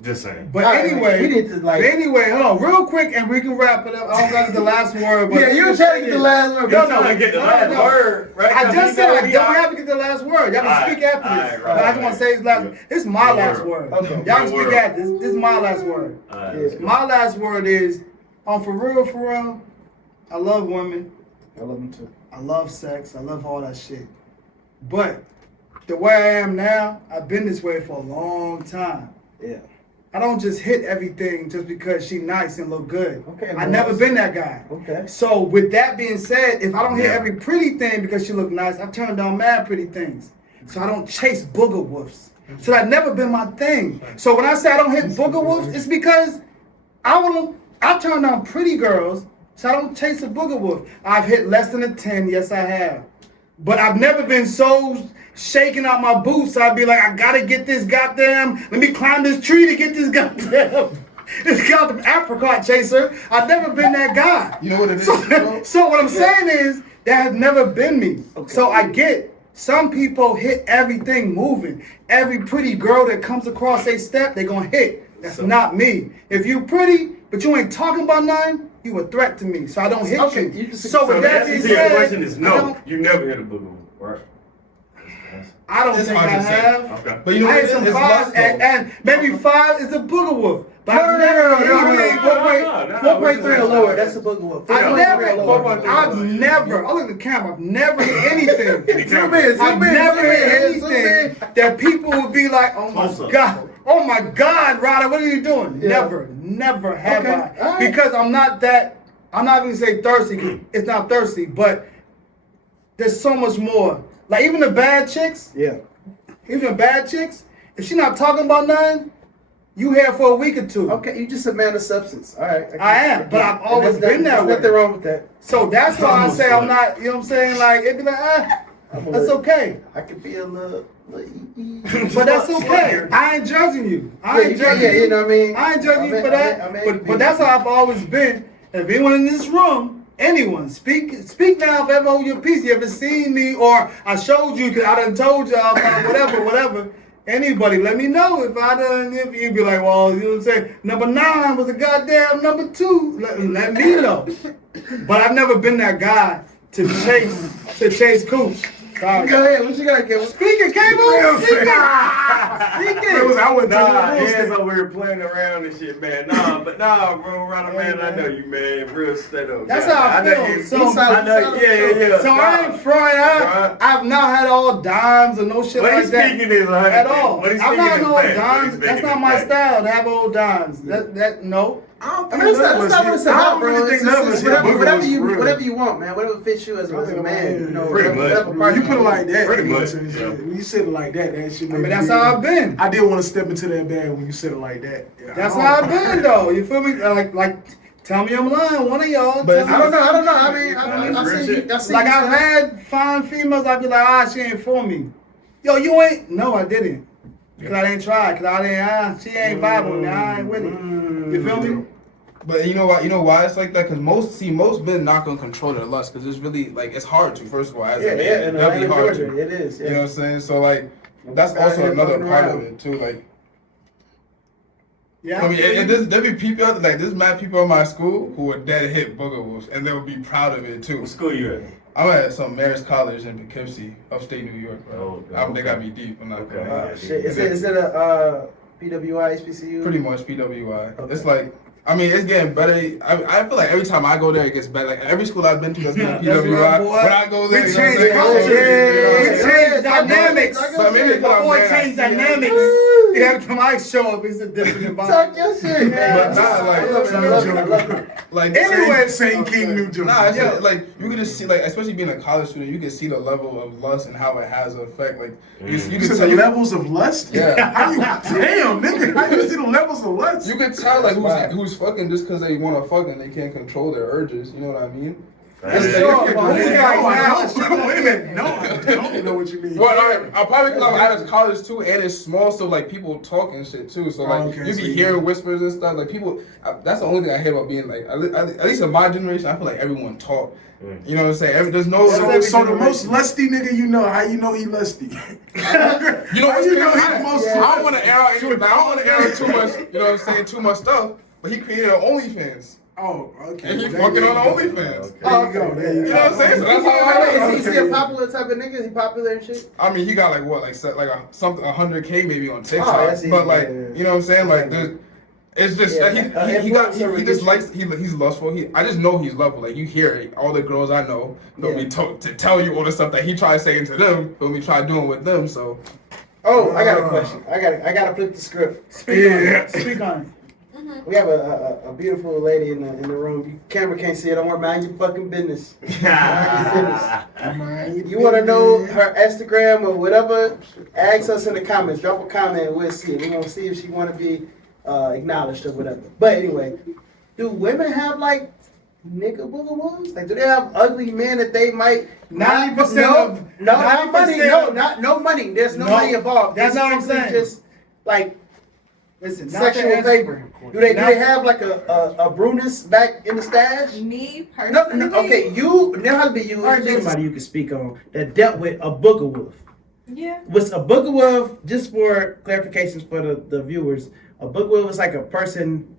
Just saying. But Alright, anyway, we need to, like- hold on, real quick, and we can wrap it up. I don't got the last word. But Yeah, you're trying to get the last word. Y'all but trying to get the No, last no. word, right? I just said I don't have to get the last word. Y'all can Alright, speak after this. alright, But I just want to say his last. Yeah. This is my Your last word. word. Okay. Y'all can Your speak word. after this. This is my last word. Yeah. My last word is, for real, I love women. I love them too. I love sex. I love all that shit. But the way I am now, I've been this way for a long time. Yeah. I don't just hit everything just because she nice and look good. Okay, I never been that guy. Okay. So with that being said, if I don't hit Yeah. every pretty thing because she look nice, I've turned down mad pretty things. So I don't chase Buggawovs. So that's never been my thing. So when I say I don't hit Buggawovs, it's because I turn down pretty girls, so I don't chase a Buggawolf. I've hit less than a 10, yes I have. But I've never been so shaking out my boots, I'd be like, I gotta get this goddamn, let me climb this tree to get this goddamn apricot chaser. I've never been that guy. You know what it is? So what I'm saying is, that has never been me. Okay. So I get, some people hit everything moving. Every pretty girl that comes across a step, they gonna hit. That's not me. If you pretty, but you ain't talking about nothing, you a threat to me. So I don't hit Okay, you. you just- So So with the that answer being to your said, question is I no. don't- You never hit a boogaloo, right? I don't It's think hard I to say. have. Okay. But you know I what had it is? some It's five, lust, though. and maybe 5 is a Buggawolf. But No, I've never hit no, anything no, 4.3 or lower, that's a Buggawolf. I've 4.3 or lower. never, I look at the camera, I've never hit anything. Zoom in, I've zoom in, never zoom hit in, zoom anything in. that people would be like, oh Close my up. God, Ryder, what are you doing? Yeah. Never have Okay, I. all right. Because I'm not even gonna say thirsty, 'cause it's not thirsty, but there's so much more. Like even the bad chicks, Yeah. if she not talking about nothing, you here for a week or two. Okay, you just a man of substance. All right. I am, but I've always been that way. There's nothing wrong with that. So that's why I say I'm not, you know what I'm saying? Like, it'd be like, that's okay. I could be a little But that's okay. I ain't judging you. I ain't judging yeah, you. you know what I mean? I ain't judging you for that. I mean, But that's how I've always been. If anyone in this room, anyone, speak now if ever hold your peace. You ever seen me or I showed you because I done told y'all about whatever. Anybody, let me know if you'd be like, well, you know what I'm saying? Number 9 was a goddamn number 2. Let me know. But I've never been that guy to chase cooch. Sorry. Go ahead. What you got, Kevin? Speaking, Kavo. Speaking. I went to Nah, the hands over here playing around and shit, man. Bro, Ryder, man, I know you, man. Real straight up. That's how I know feel. you. So- I know, yeah. So I ain't frying. I've not had all dimes or no shit What like he's that speaking is 100. at all. What he's I'm speaking not is no fact. dimes. What he's That's speaking not is my fact. style to have old dimes. No. I don't I think mean, that that's not what it's about, bro. really It's think that was just his whatever Buggawovs, really. whatever you want, man. Whatever fits you as a man, you know. Pretty much. whatever part You put it like that. Pretty you know much, what I'm saying? yeah. When you said it like that shit. I mean, that's how I've been. I did want to step into that bag when you said it like that. Yeah, That's I how don't- I've been, though. You feel me? Like, tell me I'm lying. One of y'all. But tell me. I don't know. I mean, I see you. Like I've had fine females, I'd be like, she ain't for me. Yo, you ain't? No, I didn't. Cause I didn't try. Cause I didn't. She ain't vibing with me. I ain't with it. You feel me? But you know why? You know why it's like that? Because most men not gonna control their lust. Because it's really like it's hard to. First of all, as a man, in that'd be Atlanta, hard Georgia, to. it is. You know Yeah. what I'm saying? So like, that's Out also here another fucking part around. of it too. Like, Yeah. I mean, and there be people out there, like there's mad people in my school who would dead hit Buggawovs, and they would be proud of it too. What school you at? I'm at some Marist College in Poughkeepsie, upstate New York, bro. Oh, They got me deep. I'm not Okay. gonna lie. Shit. Is it a PWI, HBCU? Pretty much PWI. Okay. It's like, I mean, it's getting better. I feel like every time I go there, it gets better. Like every school I've been to that's been a That's PWI, right, boy. when I go there, We you know what I'm changed saying? culture. We changed Yeah, dynamics. talk But I mean, your shit. My boy Yeah. changed dynamics. Yeah, every time I show up, it's a different Talk environment. your shit, man. But nah, like, I love it. Like, Anyway, Saint King, New Jersey. nah, it's like you can just see, like, especially being a college student, you can see the level of lust and how it has an effect. Like, you You can said tell the levels of lust? Yeah. How you, damn, nigga, how you see the levels of lust? You can tell like who's fucking just because they want to fuck and they can't control their urges. You know what I mean? That's It's it. like- But who No, got I knowledge? don't. Wait a minute. No, I don't know what you mean. Well, I probably because I'm out of college too, and it's small, so like people talk and shit too. So like Okay, you so be you- hearing whispers and stuff. Like people, that's the only thing I hate about being like at least in my generation. I feel like everyone talk. You know what I'm saying? There's no. So the most lusty nigga you know, how you know he lusty? You know How what's you know crazy? he the most I don't want to air out anything. I don't want to air out too much. You know what I'm saying? Too much stuff. But he created an OnlyFans, Oh, okay. and he There fucking you on go. OnlyFans. There you go. There you You know what I'm saying? So that's how I know. Is he a popular type of nigga? Is he popular and shit? I mean, he got like what, like something 100K maybe on TikTok, that's easy, but like, yeah. you know what I'm saying? Like, it's just Yeah, he just likes he's lustful. I just know he's lustful. Like you hear it, all the girls I know they'll be told to tell you all the stuff that he tried saying to them, but we try doing with them. So Oh, I got a question. I gotta flip the script. Speak on it. Speak on it. We have a beautiful lady in the room. You camera can't see it. Don't worry, mind your fucking business. You want to know her Instagram or whatever? Ask us in the comments. Drop a comment. We'll see. We're gonna see if she want to be acknowledged or whatever. But anyway, do women have like nigga Buggawovs? Like, do they have ugly men that they might 90% of not money. 90% No money. There's no No, money involved. that's It's what I'm strictly saying. Just like Listen, not sexual to favor. Do they have like a Brutus back in the stash? Me No, personally. okay, you there has to be you Or or just- somebody you can speak on that dealt with a Buggawov. Yeah. Was a Buggawov, just for clarifications for the viewers, a Buggawov is like a person,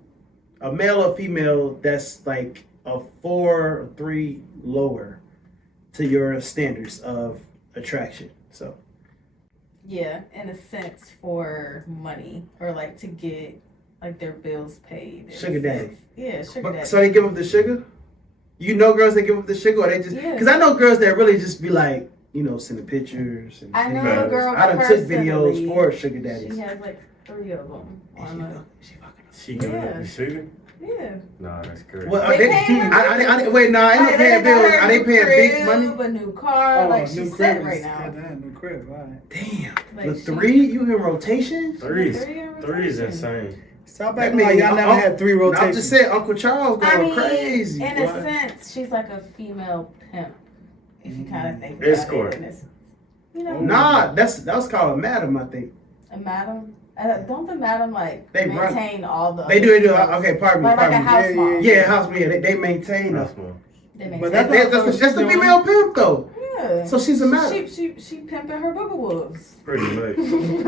a male or female that's like a 4 or 3 lower to your standards of attraction. So Yeah, in a sense for money or like to get like their bills paid. in a Sugar daddy. sense. Yeah, sugar daddy. so they give up the sugar? You know girls that give up the sugar, or they just Yeah. because I know girls that really just be like, you know, sending pictures. And I know videos. a girl I done took personally. videos for sugar daddies. She has like 3 of them. On a, She giving up Yeah. the sugar? yeah. Nah, that's crazy. Well, They they, paying her wait, no, I ain't Like, paying they got bills. her Are they new paying big crib, money? A new car, like she's set right now. Goddamn, new crib, all right. Damn. Like, With she- 3, you in rotation? Three's Three in is rotation. insane. Stop That acting like mean, y'all never had 3 I'm rotations. just saying, Uncle Charles I going mean, crazy. in boy. a sense, she's like a female pimp. If you kind of think about Escort. it, and it's, you know, Nah, that was called a madam, I think. a madam. Don't the madam like They run- maintain all the? They do. other Okay, pardon me. Like a Pardon me. house mom. Yeah, house man. They maintain That's us. more. They maintain. But That's that's the female pimp though. yeah. So she's a madam. She pimping her Buggawovs. Pretty much.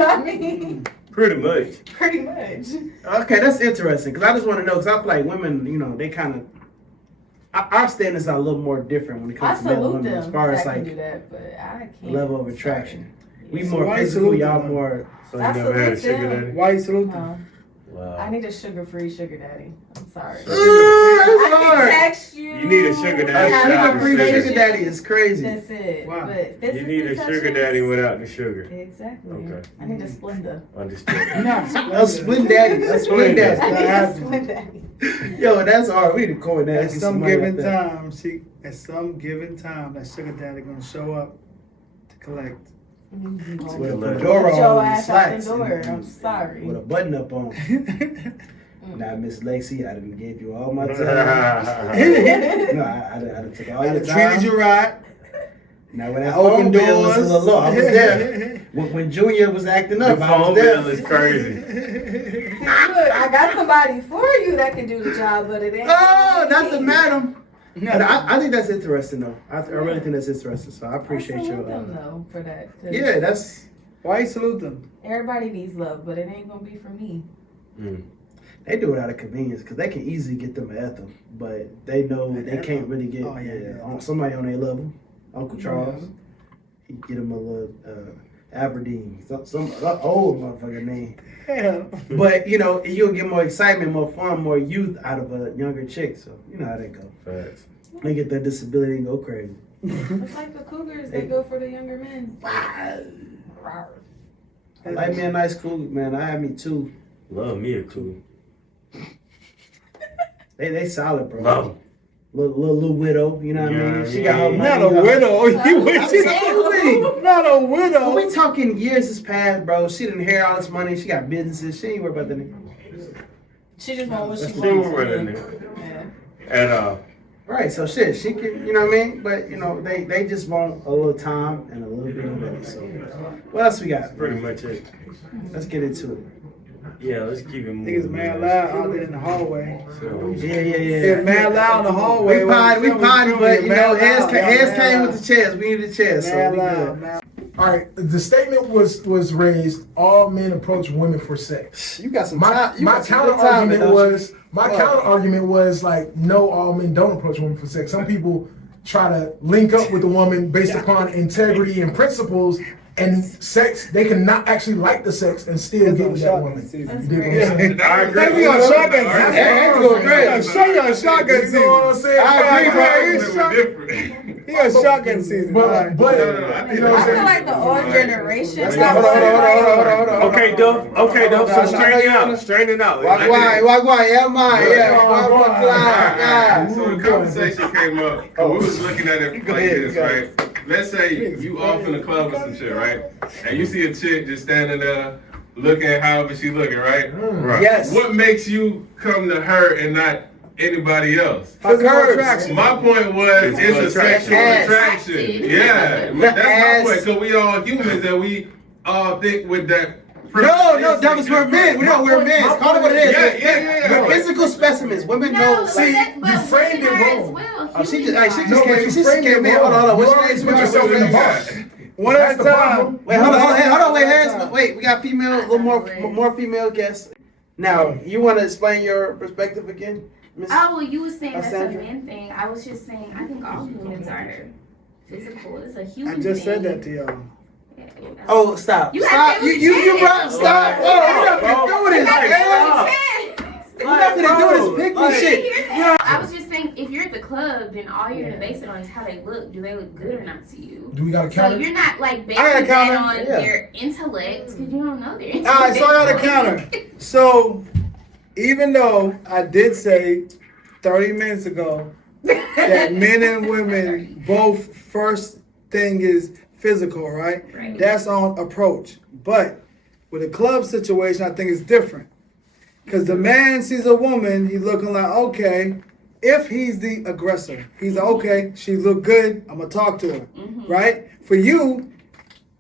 I mean, Pretty much. pretty much. Okay, that's interesting because I just want to know because I feel like women, you know, they kind of our standards are a little more different when it I comes to men and salute women them as far as that can like do that, but I can't. level of Sorry. attraction. We Yeah. So more why you physical, salute y'all them? more. So you I never had a salute sugar them. daddy? Why you salute them? No, Wow. I need a sugar-free sugar daddy. I'm sorry. That's I can hard. text you. You need a sugar A daddy. have without the sugar-free sugar. sugar daddy is crazy. That's it. Wow. But You physically need a sugar touching- daddy without the sugar. Exactly. Okay. I need a Splenda. Understood. Nah, A split daddy. A split I daddy. need a happens. Splenda daddy. Yo, that's hard. We need to coin that. At Get some money given out there. time, that sugar daddy gonna show up to collect. With a Put fedora your on and ass out the slacks. door. and- I'm sorry. With a button up on. Now, Miss Lacey, I done gave you all my time. That's No, I done took all I your done time. treated you right. Now, when that Open phone bill was a doors. little low, I was there. When Junior was acting The up, I phone was bill there. is crazy. Look, I got somebody for you that can do the job, but it ain't. Oh, not the me. madam. But I think that's interesting, though. I really think that's interesting. So I appreciate I your. salute them though for that. 'cause Yeah, that's. Why you salute them? Everybody needs love, but it ain't gonna be for me. They do it out of convenience because they can easily get them an anthem, but they know they can't really get Oh, yeah. on somebody on their level. Uncle Charles. He get him a little Aberdeen, some old motherfucker name. Yeah. But you know, you'll get more excitement, more fun, more youth out of a younger chick. So you know how that go. Facts. They get that disability and go crazy. It's like the Cougars, they go for the younger men. I like me a nice cougar, man. I have me too. Love me a cool. They solid, bro. Love. Little widow, you know what I Yeah, mean? She got her money. Not a widow. You wish Absolutely. not a But widow. we talking years has passed, bro. She didn't inherit all this money. She got businesses. She ain't worried about that nigga. She just want what she She was wants. running it. Yeah. And Right, so shit, she can, you know what I mean? But, you know, they just want a little time and a little bit of money. So, what else we got? pretty much it. Let's get into it. Yeah, let's keep it moving. Niggas mad loud out there in the hallway. Yeah. It's mad loud in the hallway. We potty, but, you know, Hezi came with the the chairs. We need the chairs, so Mad we loud, good. man. All right, the statement was raised. All men approach women for sex. You got some My time. You got some counter good time, argument don't you? was counter argument was like, no, all men don't approach women for sex. Some people try to link up with a woman based upon integrity and principles, and sex. They can not actually like the sex and still get with that woman. You dig what I'm saying? I agree. Take me on shotgun season. That's going great. Yeah, show you on shotgun You know what I'm season. saying? I agree, bro. It He's was shot- different. He on shotgun season. But alright. you know what I I'm feel saying? like the old generation. Hold on. Okay, Duff. Okay, Duff. So straighten it out. Walk wide, yeah, mine, yeah. Yeah. So the conversation came up. We was looking at it like this, right? Let's say you off in the club or some shit, right? And you see a chick just standing there looking however she looking, right? Right. Yes. What makes you come to her and not anybody else? Physical curves. attraction. My point was it's a sexual Ass. attraction. Yeah, The that's ass. my point. So we all humans and we all think with that. No, that was we're men. We're men. Call it what it is. Yeah. We're physical specimens. Women know. See, you framed it wrong. Oh, she just No, came. but She you just framed came it in. Hold wrong. on. What's You your already name? put yourself in the box. One at a That's the time. problem. Wait, hold on. Wait, One at a Hezi. time. Wait, we got female, a little more female guests. Now, you want to explain your perspective again, Miss? Oh, well, you were saying that's a Sandra. man thing. I was just saying, I think all humans are physical. It's a human I thing. just said that to y'all. Yeah. Oh, stop. You Stop. gotta say You what you brought. Stop. Right. Oh, we got to do this. Stop. We got to do this. Pick me shit. I was just saying, if you're at the club, then all you're gonna base it on is how they look. Do they look good or not to you? Do we got a So counter? you're not like I basing got a that counter, on yeah. their intellect because you don't know their intellect. All right, so I got a counter. So, even though I did say 30 minutes ago that men and women both first thing is physical, right? Right. That's on approach. But with a club situation, I think it's different. Because the man sees a woman, he's looking like, okay, if he's the aggressor, he's like, okay, she look good, I'm going to talk to her, right? For you,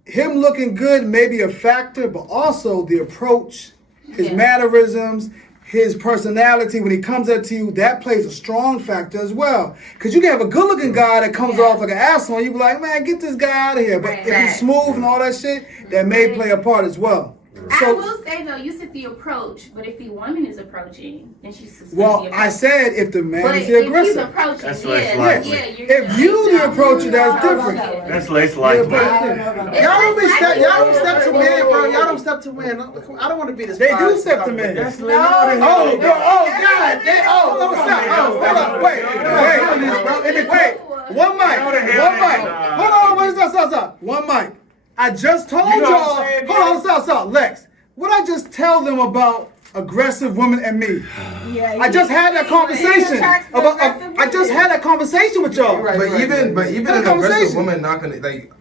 him looking good may be a factor, but also the approach, his Yeah. mannerisms, his personality, when he comes up to you, that plays a strong factor as well. Because you can have a good-looking guy that comes Yeah. off like an asshole, and you be like, man, get this guy out of here. But Right. if he's smooth and all that shit, that may play a part as well. I will say though, you said the approach, but if the woman is approaching, then she's supposed Well, to be I said if the man But is if the he's aggressor. approaching, That's yeah, less yeah, likely. you're If you the approacher, that's different. That's less likely. Y'all don't step to men, bro. Y'all don't step to men. I don't want to be this. They do product. step to men. That's Oh, less. God. Hold on, stop. Hold on, wait. One mic. Hold on, stop. One mic. I just told You know what y'all. I'm saying, Hold on, stop. Lex, what I just tell them about aggressive women and me? Yeah, I just had that conversation about. I just had that conversation with y'all. Right. But even an aggressive conversation. woman not gonna like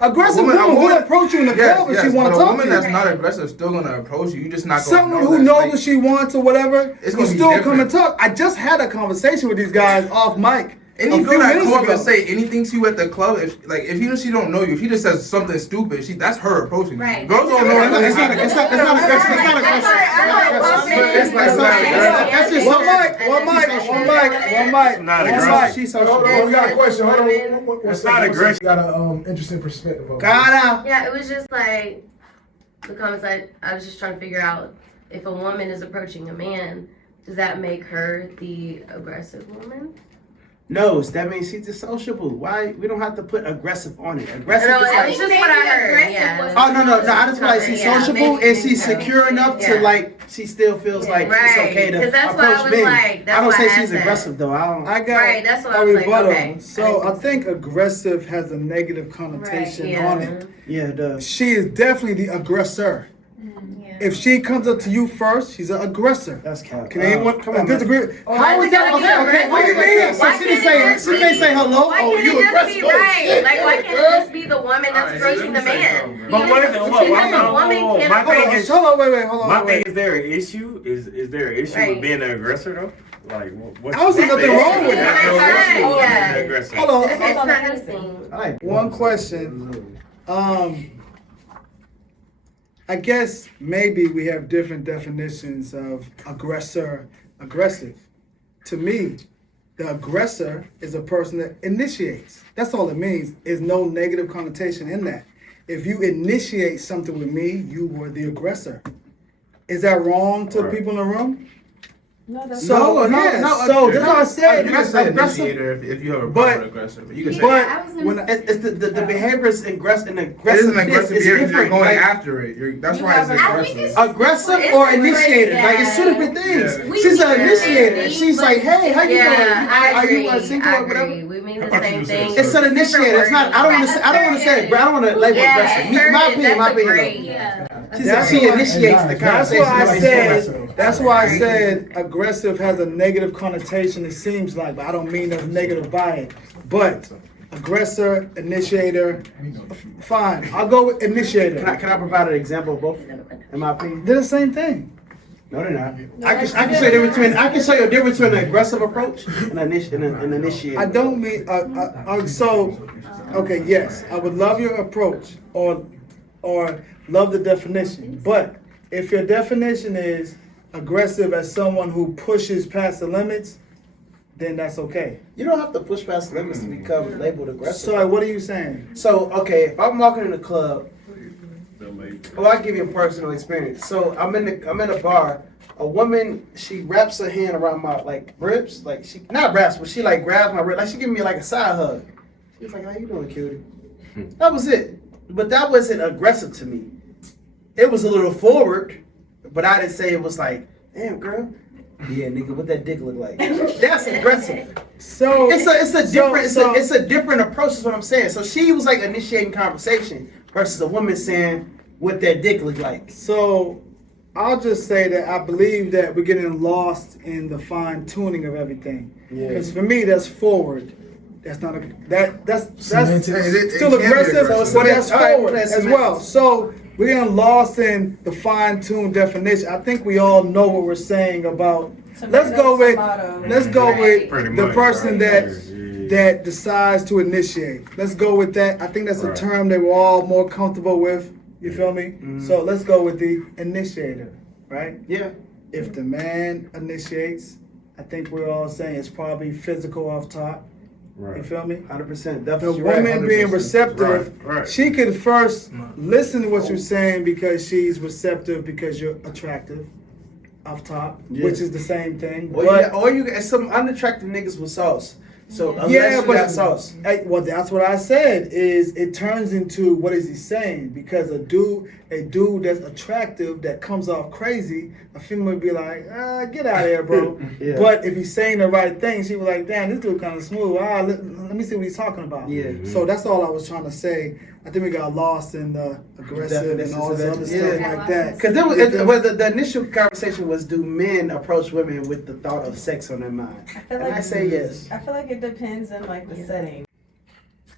Aggressive a woman will approach you in the club if she want to but a talk woman to that's you. not aggressive still gonna approach you. You just not gonna Someone know who that. knows Like, what she wants or whatever, It's will gonna be still come and different. talk. I just had a conversation with these guys off mic. Any a few girl that minutes come up ago. and say anything to you at the club, if he or she don't know you, if he just says something stupid, that's her approaching you. Right. Girls don't know. It's not aggressive. That's just One mic. Not aggressive. She's Hold social. on, we got a question. Hold on. It's not aggression. Got an interesting perspective on it. Gotta. Yeah, it was just like the comments. I was just trying to figure out if a woman is approaching a man, does that make her the aggressive woman? knows. That means she's just sociable. Why we don't have to put aggressive on it? Aggressive No, is that's like, just what I heard. Yeah. oh no. I just feel like she's sociable and she's secure enough to like. She still feels like it's okay to that's why I approach was men. like, that's I don't why say I she's asked aggressive though. I don't. I got Right, that's what a I was like, rebuttal. okay. So I think aggressive has a negative connotation on it. Yeah, it does. She is definitely the aggressor. Yeah. If she comes up to you first, she's an aggressor. That's cap. Can anyone come on, man. disagree? How is that? Okay. What do you mean? So Why she can't didn't say. She can't say hello. Why Oh, can't you it just be aggressive. right? Like, why can't it just be the woman that's Alright, so approaching the let me say man? something, But wait a minute, Because what? a woman can My approach. thing is, Hold on, wait, hold on. my wait. thing is there an issue? Is there an issue Right. with being an aggressor though? Like, what's I don't see what's the nothing wrong issue? with There's that. no Right, issue with yeah. being an aggressor. Hold on. It's not interesting. I like One question. I guess maybe we have different definitions of aggressor, aggressive. To me, the aggressor is a person that initiates. That's all it means. There's no negative connotation in that. If you initiate something with me, you were the aggressor. Is that wrong to people in the room? No, that's So, No, so that's what I You said. can say Aggressive. initiator if you have a But- problem with aggressor. But you can say But when It's the behavior is aggressive and it is aggressive. an aggressive It's behavior. You're different. going Like, after it. That's You why it's have I think aggressive. it's aggressive It's or like initiated. that. Like it's two different things. Yeah. She's an We mean initiator. the same She's thing, like, hey, how you doing? Yeah, I Are agree. you single I or whatever? agree. We mean the thought you same were saying thing. It's an initiator. It's not. I don't want to. I don't want to say. But I don't want to label aggressive. My opinion. My opinion. Yeah. She initiates the That's conversation. why I Like, said. That's why I said aggressive has a negative connotation. It seems like, but I don't mean there's negative by it. But aggressor, initiator, fine. I'll go with initiator. Can I provide an example of both? In my opinion, They're the same thing. no, they're not. I can show you the difference between. I can show you a difference between an aggressive approach and an initiator. I don't mean so. Okay, yes, I would love your approach or love the definition. But if your definition is aggressive as someone who pushes past the limits, then that's okay. You don't have to push past limits to become labeled aggressive. So like, what are you saying? So, okay, if I'm walking in the club, well, I'll give you a personal experience. So I'm in a bar. A woman, she wraps her hand around my like ribs, like she not wraps, but she like grabs my rib, like she give me like a side hug. She's like, "How you doing, cutie?" That was it. But that wasn't aggressive to me. It was a little forward, but I didn't say it was like, "Damn, girl." Yeah, nigga, what that dick look like? That's aggressive. So It's a different approach is what I'm saying. So she was like initiating conversation versus a woman saying what that dick look like. So I'll just say that I believe that we're getting lost in the fine tuning of everything. Yeah. Because for me, that's forward. That's not that's Semantics. It still can be aggressive, aggressive. but that's All right, forward that's as well. semantics. So we're getting lost in the fine tuned definition. I think we all know what we're saying about. Let's go with Pretty the much, person right. that decides to initiate. Let's go with that. I think that's a Right. term that we're all more comfortable with. You feel me? So let's go with the initiator, right? Yeah. If the man initiates, I think we're all saying it's probably physical off top. You feel me? 100%. The Definitely. woman being 100%. receptive, Right. she could first listen to what you're saying because she's receptive because you're attractive off top, Yeah. which is the same thing. Or you got some unattractive niggas with sauce. So unless Yeah, you but got sauce. well, that's what I said. Is it turns into what is he saying? Because a dude that's attractive that comes off crazy, a female would be like, get out of here, bro. Yeah. But if he's saying the right thing, she was like, damn, this dude kind of smooth. Let me see what he's talking about. Yeah. So that's all I was trying to say. I think we got lost in the aggressive and all this other stuff Yeah. like that. Because the initial conversation was, do men approach women with the thought of sex on their mind? And I say yes. I feel like it depends on like the setting.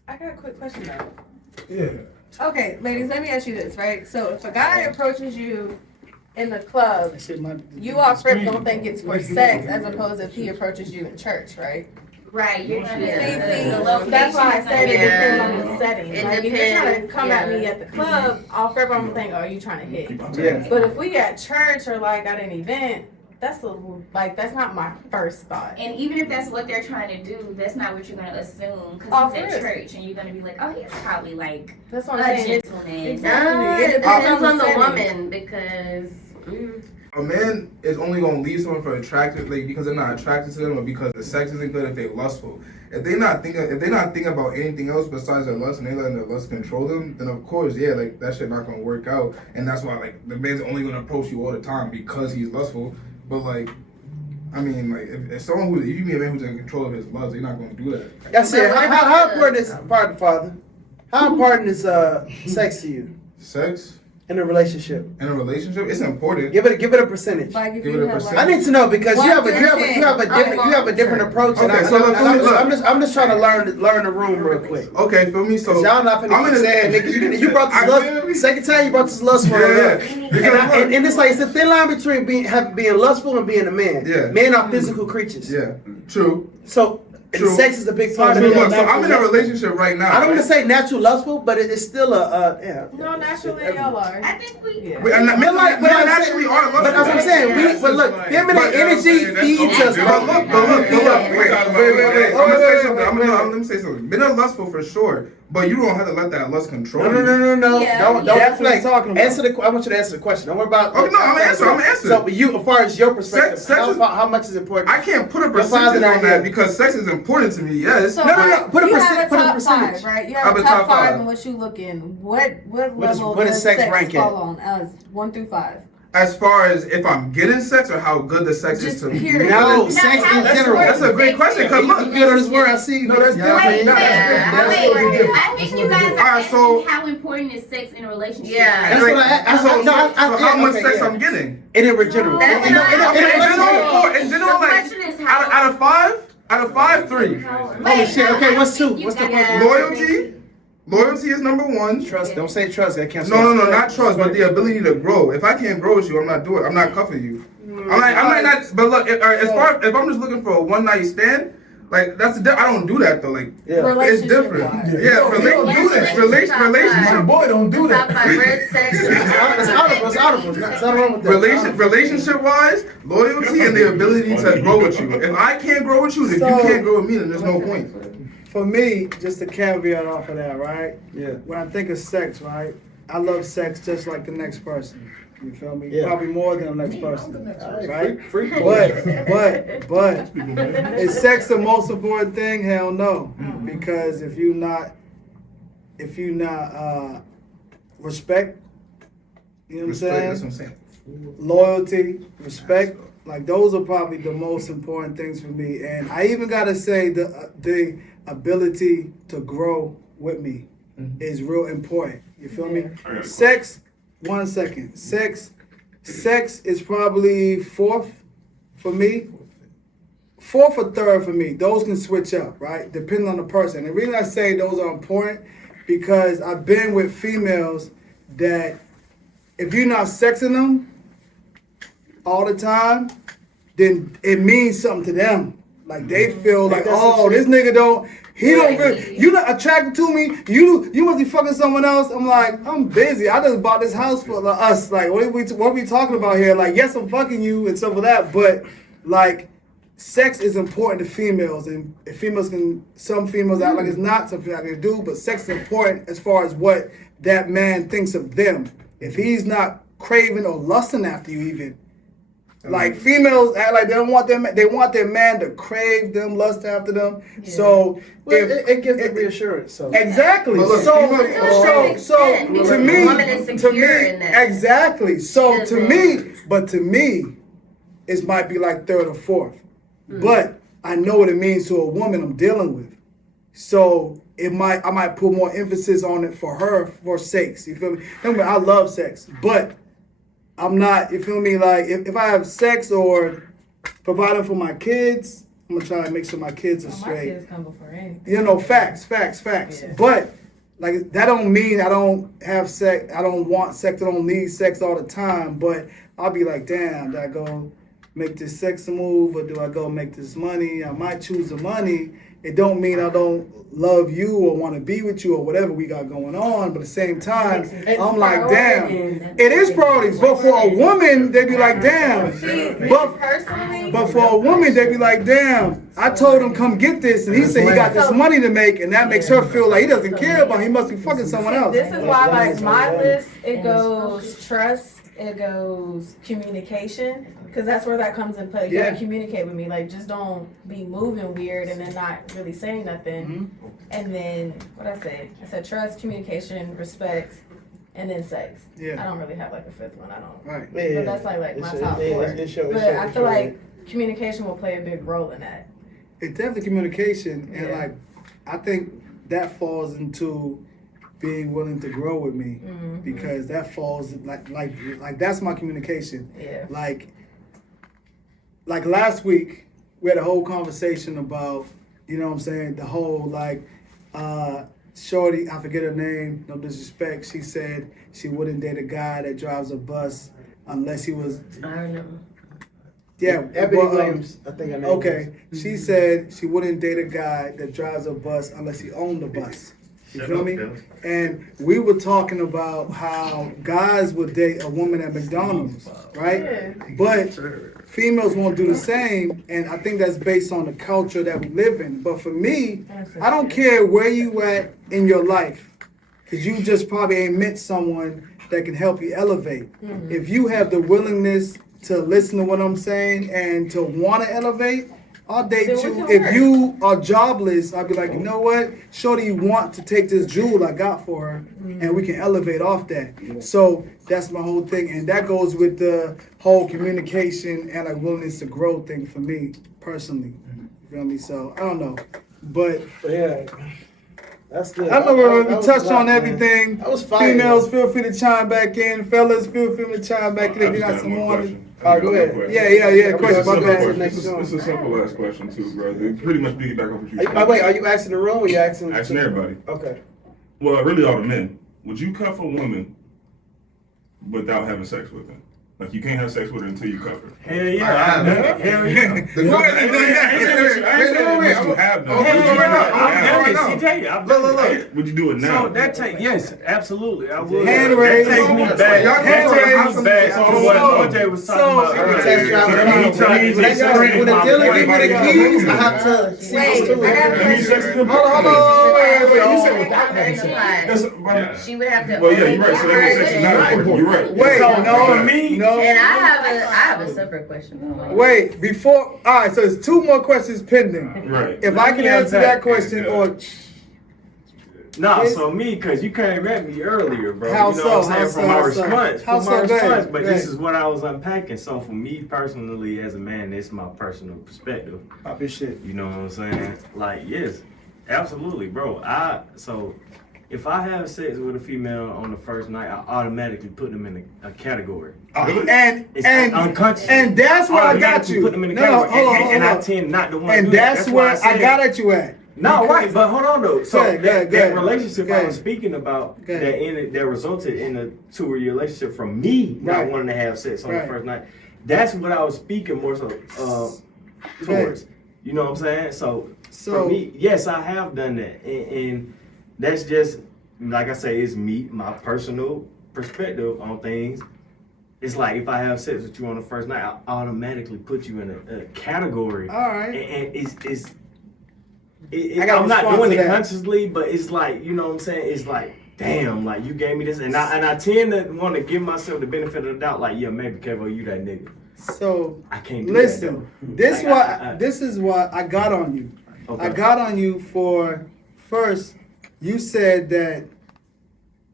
I got a quick question though. Yeah. Okay, ladies, let me ask you this, right? So if a guy approaches you in the club, you off rip don't think it's for sex as opposed to if he approaches you in church, right? Right, you're gonna That's why I said it depends on the setting. It Like if you're trying to depends, come at me yeah. at the club, off rip I'm gonna think, oh, you trying to hit. Yeah. But if we at church or like at an event, that's not my first thought. And even if that's what they're trying to do, that's not what you're gonna assume Oh, because he's for at real. church and you're gonna be like, oh, he's probably like That's what a I'm saying. gentleman. Exactly. It depends depends on the setting. woman because A man is only gonna leave someone for attractive, like because they're not attracted to them, or because the sex isn't good. If they're lustful, if they're not thinking about anything else besides their lust, and they letting their lust control them, then of course, yeah, like that shit not gonna work out. And that's why like the man's only gonna approach you all the time because he's lustful. But like, I mean, like if you meet a man who's in control of his lust, they're not gonna do that. That's it. How important is Father? How important is sex to you? Sex in a relationship. In a relationship, it's important. Give it a percentage. Like if Give you it a have percentage. like, I need to know because you have a different approach. Okay, and so I'm just trying to learn the room real quick. Okay, feel me? So y'all not finna say, nigga, you brought this lust. Second time you brought this lustful up. And it's like it's a thin line between being lustful and being a man. Yeah. Men are physical creatures. Yeah, true. So and sex is a big part of it. Look, so I'm in a relationship right now. I don't want to say natural lustful, but it's still yeah. no, naturally y'all are. I think we. Men naturally are lustful. But that's what I'm saying. But look, feminine energy feeds us. But look. Wait. Let me say something. Men are lustful for sure, but you don't have to let that lust control you. No. Yeah. Don't That's what I'm talking about. I want you to answer the question. Don't worry about. Okay, no, I'm answering. So, you, as far as your perspective, Sex is- how much is important? I can't put a percentage on that because sex is important to me. Yes. So No. Put a you have a put a top percentage. 5, right? You I have have a a top top 5 five. and what you looking. What level what does is sex sex rank at? fall on as 1 through 5? As far as if I'm getting sex or how good the sex is Just to me. period. No, sex in general. That's a great question. Because look, You get on this word, I see. No, that's different. Wait, That's totally different. I think you guys are Alright, so- asking how important is sex in a relationship. Yeah. That's what I So how much okay, sex yeah. I'm getting? In general. That's In general, The like question is how. out of 5, 3. Holy shit. Okay, what's 2? What's the question? Loyalty is number 1. Trust. Don't say trust. That can't. No, not trust, but the ability to grow. If I can't grow with you, I'm not doing it. I'm not cuffing you. I'm not. But look, if I'm just looking for a one night stand, like I don't do that though. Like it's different. Relationship-wise. Relationship. My boy don't do Top that. 5 red sex. It's audible. It's not wrong with that. Relationship wise, loyalty and the ability to grow with you. If I can't grow with you, if you can't grow with me, then there's no point. For me, just a caveat off of that, right? Yeah. When I think of sex, right, I love sex just like the next person. You feel me? Yeah. Probably more than the next person, right? Free. But is sex the most important thing? Hell no, because if you not respect, you know what I'm saying? That's what I'm saying. Loyalty, respect, like those are probably the most important things for me. And I even gotta say the ability to grow with me is real important. You feel me? Sex, 1 second. Sex is probably 4th for me. 4th or 3rd for me. Those can switch up, right? Depending on the person. The reason I say those are important because I've been with females that if you're not sexing them all the time, then it means something to them. Like they feel like, oh, this nigga don't really, you not attracted to me. You must be fucking someone else. I'm like, I'm busy. I just bought this house for us. Like, what are we talking about here? Like, yes, I'm fucking you and stuff like that, but like, sex is important to females, and some females act like it's not, some females like they do, but sex is important as far as what that man thinks of them. If he's not craving or lusting after you even. Like females act like they want their man to crave them, lust after them. Yeah. So it gives them reassurance. So exactly. Well, So to me, exactly. So to me, it might be like 3rd or 4th. But I know what it means to a woman I'm dealing with. So I might put more emphasis on it for her for sakes. You feel me? I love sex, but I'm not, you feel me, like, if I have sex or providing for my kids, I'm going to try to make sure my kids are straight. My kids come before anything. You know, facts. Yeah. But, like, that don't mean I don't have sex, I don't want sex, I don't need sex all the time, but I'll be like, damn, do I go make this sex move or do I go make this money? I might choose the money. It don't mean I don't love you or want to be with you or whatever we got going on, but at the same time, I'm like, damn, it is priorities. But for a woman, they be like, damn. But for a woman, they be like, damn, I told him come get this, and he said he got this money to make, and that makes her feel like he doesn't care about. He must be fucking someone else. This is why, like, my list, it goes trust, it goes communication, because that's where that comes in play. You gotta communicate with me, like, just don't be moving weird and then not really saying nothing. And then what I said trust, communication, respect, and then sex. I don't really have like a fifth one. I don't. Right. But that's like my top four. But I feel like communication will play a big role in that. It's definitely communication, and like I think that falls into being willing to grow with me, because that falls like that's my communication. Like last week we had a whole conversation about, you know what I'm saying, the whole like shorty, I forget her name, no disrespect, she said she wouldn't date a guy that drives a bus unless he was. I don't know. Yeah, Ebony Williams, I think I know. Okay, she said she wouldn't date a guy that drives a bus unless he owned a bus. You feel me? And we were talking about how guys would date a woman at McDonald's, right? But females won't do the same, and I think that's based on the culture that we live in. But for me, I don't care where you at in your life, because you just probably ain't met someone that can help you elevate. If you have the willingness to listen to what I'm saying and to want to elevate, I'll date you. If you are jobless, I'll be like, you know what, shorty, you want to take this jewel I got for her, and we can elevate off that. So that's my whole thing, and that goes with the whole communication and like willingness to grow thing for me personally. You feel me? So I don't know, but yeah. That's good. I know we touched on everything. That was fire. Females, feel free to chime back in. Fellas, feel free to chime back in if you got some more. All right, go ahead. Yeah. Question. This is a simple ass question too, bro. It pretty much piggyback off what you said. Wait, are you asking the room or you asking? Asking everybody. Okay. Well, really all the men. Would you cuff a woman without having sex with them? Like, you can't have sex with her until you cuff her. Hell yeah. Hell yeah. Look. Would you do it now? So that takes, yes, absolutely. I would. Hand raise. That takes me back. That takes me back to what OJ was talking about earlier. When a dealer give me the keys, I have to see what's to it. Hold on. Wait. You said without having sex. She would have to. Well, yeah, you're right. So that makes sex is not important. You're right. Wait, no, me. No. And I have a separate question. Wait, before. All right, so there's two more questions pending. Right. If I can answer that question, or nah, so me, cause you came at me earlier, bro. How you know so? what I'm saying? From my response. How so? But this is what I was unpacking. So for me personally, as a man, it's my personal perspective. pop your shit. You know what I'm saying? Like, yes, absolutely, bro. So if I have sex with a female on the first night, I automatically put them in a category. And unconscious. And that's where I got you. Put them in a category. Hold on. And I tend not to want to do and that's where I got at you at. No, right, but hold on though. So that relationship I was Go speaking about that resulted in a 2-year relationship from me not wanting to have sex on the first night. That's what I was speaking more so towards. You know what I'm saying? So for me, yes, I have done that, and that's just like I say, it's me, my personal perspective on things. It's like if I have sex with you on the first night, I automatically put you in a category. All right, and I'm not doing it consciously, but it's like, you know what I'm saying? It's like, damn, like you gave me this, and I tend to want to give myself the benefit of the doubt, like, yeah, maybe Kavo, you that nigga. So I can't do listen. that, This is what I got on you. Okay. I got on you for first. You said that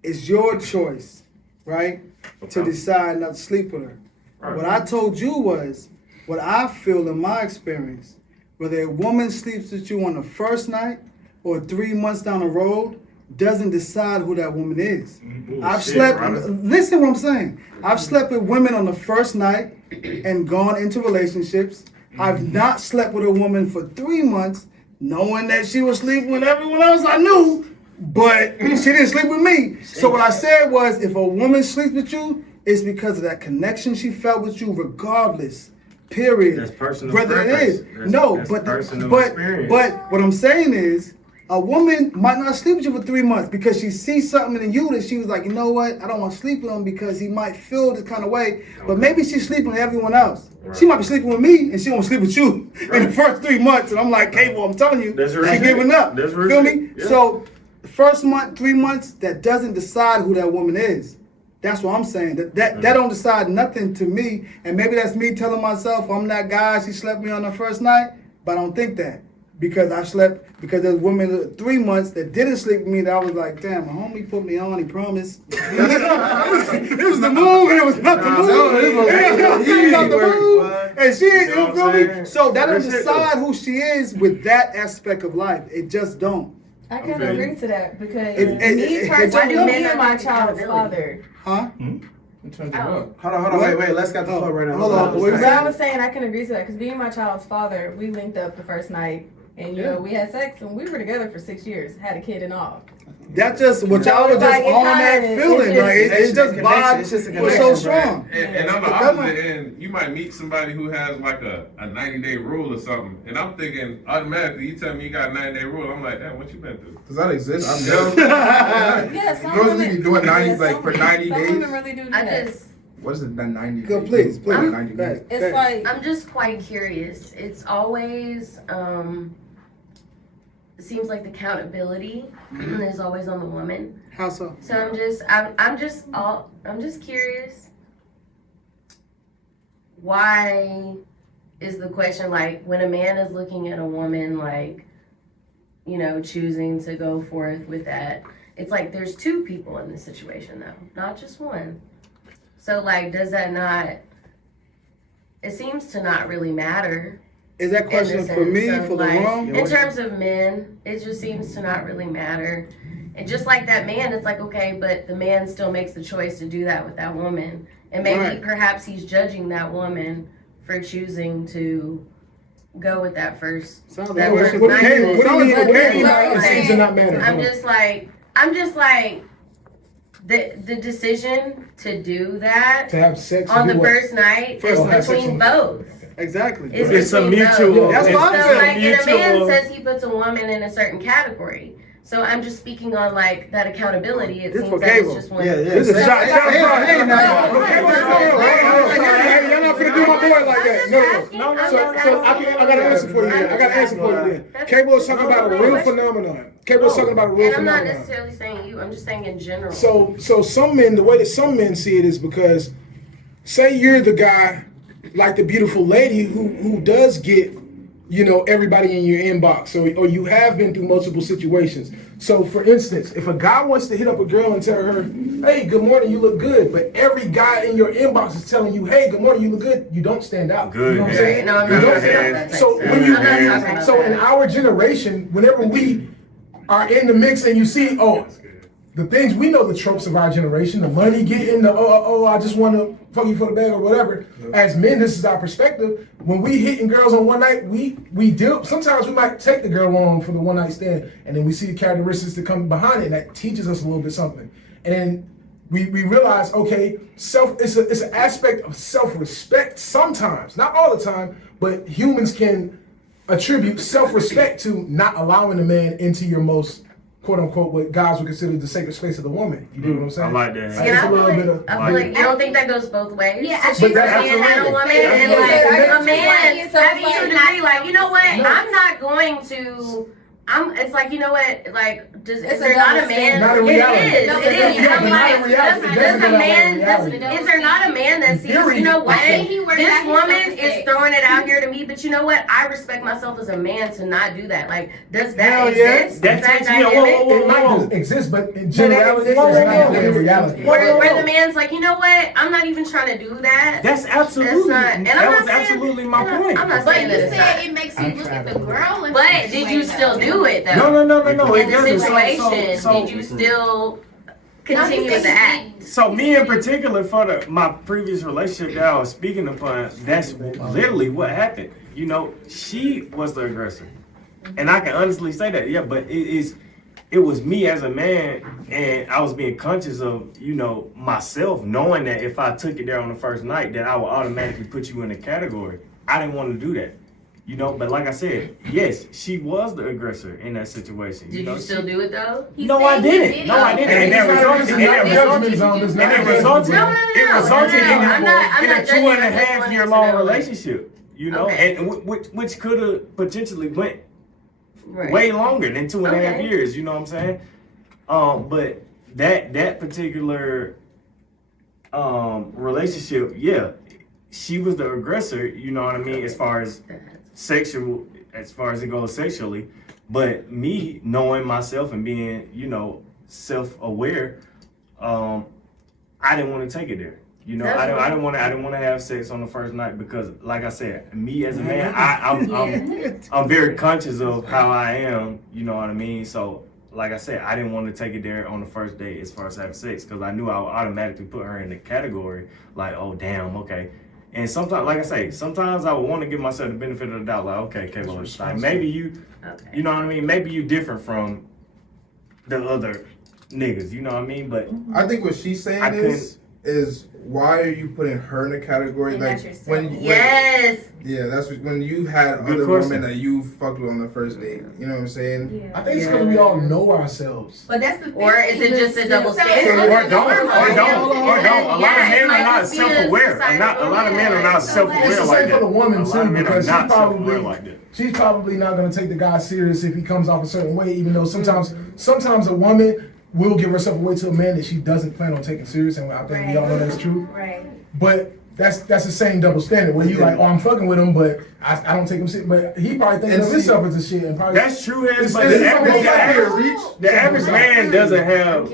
it's your choice, right, to decide not to sleep with her. Right. What I told you was what I feel in my experience. Whether a woman sleeps with you on the first night or 3 months down the road doesn't decide who that woman is. Listen what I'm saying. I've slept with women on the first night and gone into relationships. I've not slept with a woman for 3 months knowing that she was sleeping with everyone else I knew, but she didn't sleep with me. So what I said was, if a woman sleeps with you, it's because of that connection she felt with you regardless. Period. That's personal Whether preference. it is. But what I'm saying is, A woman might not sleep with you for 3 months because she sees something in you that she was like, you know what, I don't want to sleep with him because he might feel this kind of way. But maybe she's sleeping with everyone else. Right. She might be sleeping with me and she won't sleep with you in the first 3 months. And I'm like, Kavo, I'm telling you, she's giving up. Feel me? Yeah. So the first month, 3 months, that doesn't decide who that woman is. That's what I'm saying. That don't decide nothing to me. And maybe that's me telling myself I'm that guy, she slept me on the first night, but I don't think that. Because there's women 3 months that didn't sleep with me that I was like, damn, my homie put me on, he promised. It was the move, and it was not the move. It was not the move. And she ain't, you feel me? So that don't decide who she is with that aspect of life. It just don't. I can agree to that because me personally, me and my child's father. Huh? Hold on, wait, let's get the floor right now. Hold on. But I was saying I can agree to that because being my child's father, we linked up the first night and you know we had sex and we were together for 6 years, had a kid and all. That's just what y'all was just on that feeling. It's just vibe. It's just was so strong. And on the opposite end, you might meet somebody who has like a 90-day rule or something. And I'm thinking automatically, you tell me you got a 90-day rule. I'm like, damn, what you been through? Does that exist? I'm down. Yeah, some girls women be doing 90 like for 90 some days. women really do that. What is it? 90 days? Go, please. 90 days. It's like I'm just quite curious. It's always it seems like the accountability is always on the woman. How so? So I'm just curious. Why is the question like when a man is looking at a woman like, you know, choosing to go forth with that? It's like there's two people in this situation though, not just one. So like, does that not? It seems to not really matter. Is that question for me, so, for like, the room? In terms of men, it just seems to not really matter. And just like that man, it's like, okay, but the man still makes the choice to do that with that woman. And maybe perhaps he's judging that woman for choosing to go with that first. What do you mean? It does not matter. I'm just like, the decision to do that, to have sex on the first night is between both. Exactly. It's a mutual. That's what I'm saying. Like, and a man says he puts a woman in a certain category. So I'm just speaking on like that accountability. It seems like it's just one. This is a shot. Hey, y'all not finna do my boy like that. No. So I got an answer for you then. Kavo was talking about a real phenomenon. And I'm not necessarily saying you. I'm just saying in general. So some men, the way that some men see it is because, say you're the guy, like the beautiful lady who does get, you know, everybody in your inbox, or you have been through multiple situations. So for instance, if a guy wants to hit up a girl and tell her, hey, good morning, you look good, but every guy in your inbox is telling you, hey, good morning, you look good, you don't stand out. Good. You know what I'm saying? No, I'm not saying that. So in our generation, whenever we are in the mix and you see, the things, we know the tropes of our generation, the money getting, I just want to fuck you for the bag or whatever. As men, this is our perspective. When we hitting girls on one night, we deal. Sometimes we might take the girl on for the one night stand, and then we see the characteristics that come behind it, and that teaches us a little bit something. And then we realize, okay, it's an aspect of self-respect sometimes, not all the time, but humans can attribute self-respect to not allowing a man into your most, quote unquote, what guys would consider the sacred space of the woman. You know what I'm saying? I like that. See, I feel like you don't think that goes both ways. Yeah, so she's looking at a woman and like a man having to agree, like, you know what? I'm not going to. It's like, you know what? Like, is there not a man? It is. I'm like, does a man? Is there not a man that sees? You know what? This woman is throwing it out here to me, but you know what? I respect myself as a man to not do that. Like, does that exist? That takes me it might exist, but in generality, it's not in reality. Where the man's like, you know what? I'm not even trying to do that. That's absolutely. That was absolutely my point. I'm not But saying you that. said it makes you look at the girl. But did you still do it though? No. In the situation, did you still continue to act? So me in particular, for my previous relationship that I was speaking upon, that's literally what happened. You know, she was the aggressor, and I can honestly say that. Yeah, but it was me as a man, and I was being conscious of, you know, myself, knowing that if I took it there on the first night, that I would automatically put you in a category. I didn't want to do that. You know, but like I said, yes, she was the aggressor in that situation. Did you still do it though? No, I didn't. No, I didn't. And that resulted in a 2.5-year-long relationship. You know, and which could have potentially went way longer than 2.5 years. You know what I'm saying? But that particular relationship, yeah, she was the aggressor. You know what I mean? As far as it goes sexually, but me knowing myself and being, you know, self-aware, I didn't want to take it there. You know, I didn't want to have sex on the first night because, like I said, me as a man, I'm very conscious of how I am. You know what I mean? So, like I said, I didn't want to take it there on the first date as far as having sex because I knew I would automatically put her in the category like, oh damn, okay. And sometimes, like I say, sometimes I would want to give myself the benefit of the doubt, like, okay, Kavo, like maybe you know what I mean? Maybe you different from the other niggas, you know what I mean? But I think what she's saying is why are you putting her in a category like when that's when you had other women that you fucked with on the first date. You know what I'm saying? I think it's because we all know ourselves. But that's the thing. Or is it just a double standard? Or don't. A lot of men are not self-aware. A lot of men are not self-aware It's the like same for the that. woman too, because Like that. she's probably not gonna take the guy serious if he comes off a certain way, even though sometimes a woman will give herself away to a man that she doesn't plan on taking serious, and I think we all know that's true. Right. But that's the same double standard where you like, oh, I'm fucking with him, but I don't take him serious. But he probably thinking of himself as a shit, and probably that's true. But the average man doesn't have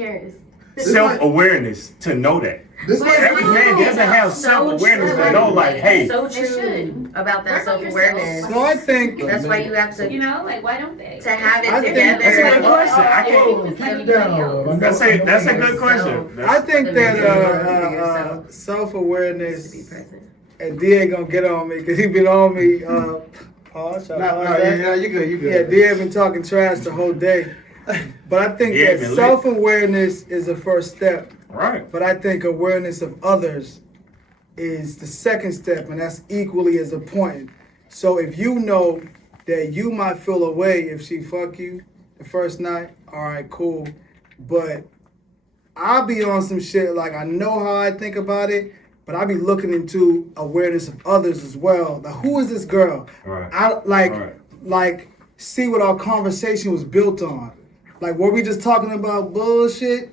self-awareness to know that. Every man doesn't have self-awareness to know, like, hey. So true about that self-awareness. So I think that's why you have to, you know, like why don't they? To have it together. That's a good question. That's a good question. I think that self-awareness, and D ain't gonna get on me because he been on me. Paul, yeah, you good. Yeah, D ain't been talking trash the whole day. But I think that self-awareness is the first step. Right. But I think awareness of others is the second step, and that's equally as important. So if you know that you might feel a way if she fuck you the first night, all right, cool. But I'll be on some shit like I know how I think about it, but I'll be looking into awareness of others as well. Now, who is this girl? Right. I like see what our conversation was built on. Like, were we just talking about bullshit?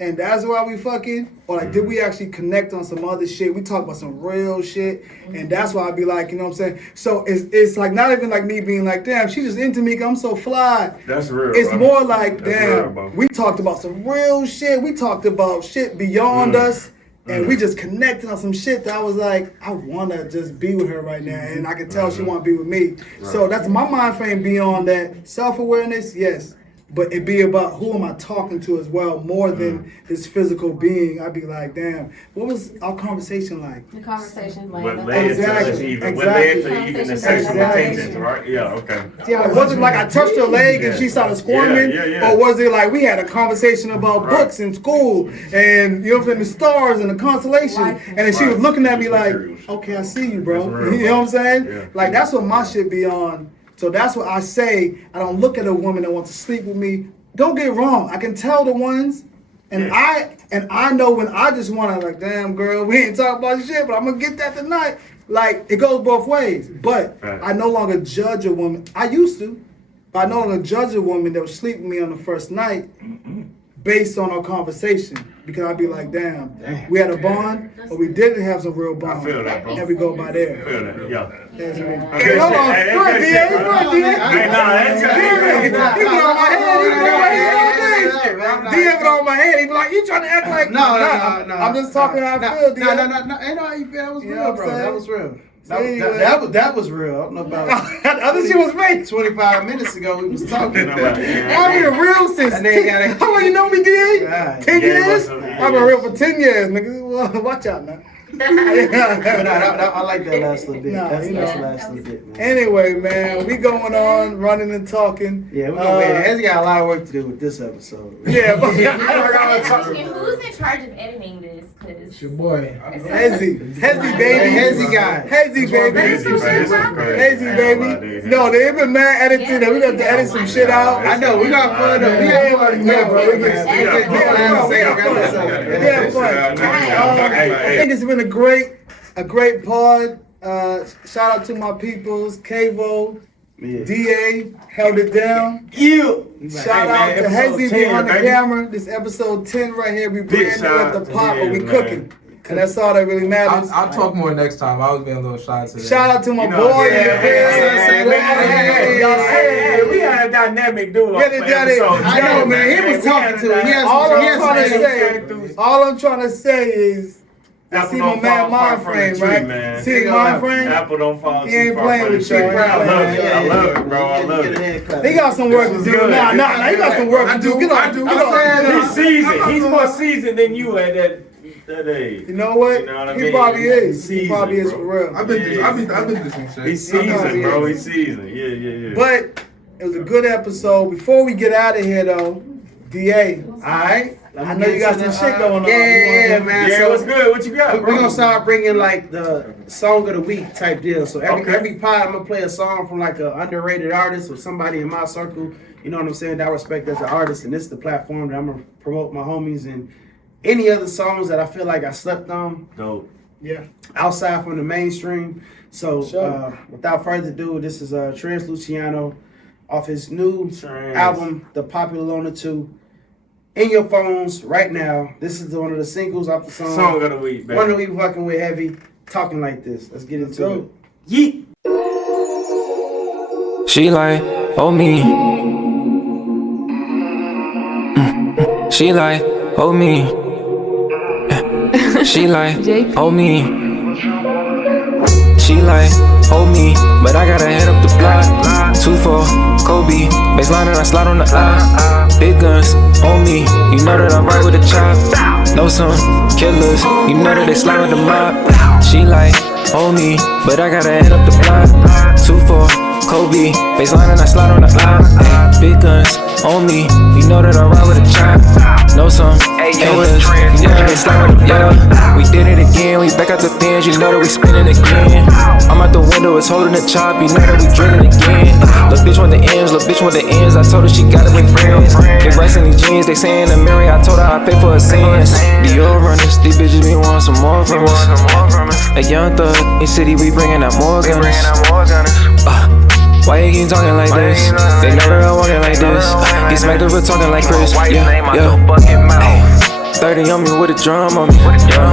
And that's why we fucking? Or like, did we actually connect on some other shit? We talk about some real shit. And that's why I be like, you know what I'm saying? So it's like not even like me being like, damn, she just into me because I'm so fly. That's real. It's more like, damn, we talked about some real shit. We talked about shit beyond us. And we just connected on some shit that I was like, I want to just be with her right now. And I can tell she want to be with me. So that's my mind frame beyond that. Self-awareness, yes. But it be about who am I talking to as well, more than this physical being. I'd be like, damn, what was our conversation like? The conversation like what led to even the sexual intentions, right? Yeah, okay. Yeah, was it like I touched her leg and she started squirming? Or was it like we had a conversation about books in school and you know the stars and the constellation, and then she was looking at me like, okay, I see you, bro. You know what I'm saying? Yeah. Like that's what my shit be on. So that's what I say. I don't look at a woman that wants to sleep with me. Don't get wrong. I can tell the ones, and I know when I just want to like, damn girl, we ain't talking about shit, but I'm gonna get that tonight. Like it goes both ways. But I no longer judge a woman. I used to, but I no longer judge a woman that would sleep with me on the first night based on our conversation. Because I'd be like, damn, we had a bond, but we didn't have some real bond. I feel that, bro. And we go by there. I feel that, yeah. Hey, hold on. Hey, D on my head. He be like, you trying to act like... No. I'm just talking how I feel, D. No. Ain't no how you feel. That was real, bro. That was real. That was real. I don't know about other shit was fake. 25 minutes ago, we was talking about it. I've been real since. How long you know me, D? 10 years? I've been real for 10 years, nigga. Well, watch out now. I like that last little bit. That's the last little bit, man. Anyway, man, we going on, running and talking. Yeah, we're gonna wait. Hezi got a lot of work to do with this episode. Yeah, but Who's in charge of editing this? Cause It's your boy. Hezi baby, Hezi guy. Hezi baby, Hezi baby. No, they been mad editing that we got to edit some shit out. I know, we got fun though. I think it's been a great pod. Shout out to my peoples, Kavo, DA held it down. Shout out to Hezi behind the camera. This episode 10 right here. We brand new at the pot, but we cooking. And that's all that really matters. I'll talk more next time. I was being a little shy today. Shout out to my boy. Hey, we had a dynamic duo. I know, man. He was talking to him. All I'm trying to say is, I see my man Mind Frame, right? See Mind Frame? Apple don't fall He ain't playing with you. I love it, bro. I love it. He got some work to do. Nah, he got some work to do. He's seasoned. He's more seasoned than you at that age. You know what? You know what I He mean? probably is. Seasoned, He probably is bro. for real. I've been through some shit. He's seasoned, bro. He's seasoned. Yeah. But it was a good episode. Before we get out of here, though, DA, all right? I know you got some shit going on. Yeah, man. Yeah, So what's good? What you got, we're bro? gonna start bringing like the song of the week type deal. So every pod, I'm gonna play a song from like an underrated artist or somebody in my circle. You know what I'm saying? That I respect as an artist, and this is the platform that I'm gonna promote my homies and any other songs that I feel like I slept on. Dope. Yeah. Outside from the mainstream. So without further ado, this is Trans Luciano off his new album, The Popular Loner 2. In your phones right now. This is one of the singles off the song. Song of the week, baby. One that we fucking with Heavy. Talking like this. Let's get into it. Yeet. She like, oh me. She like, oh me. She like, oh me. She like, oh me. But I gotta head up the block. 2-4, Kobe. Baseline and I slide on the eye. Big guns on me. You know that I'm right with the chop. Know some killers. You know that they slide with the mob. She like, oh me. But I gotta head up the block. 2-4, Kobe. Baseline and I slide on the eye. Big guns on me. You know that I'm right with the chop. Know some killers. You know that they slide with the yeah. We did it again. We back out the bins. You know that we spinning again. I'm out the window. It's holding the chop. You know that we drilling again. Look, bitch want the ends. Look, bitch want the ends. I told her she gotta bring friends. They racing these jeans. They say in the mirror. I told her I pay for her sins. Dior runners. These bitches be wanting some more from us. A young thug in city. We bringing out more gunners. Why you keep talking like this? They never all walking like this. Get smacked up for talking like Chris. Yeah. 30 on me with a drum on me. Yeah.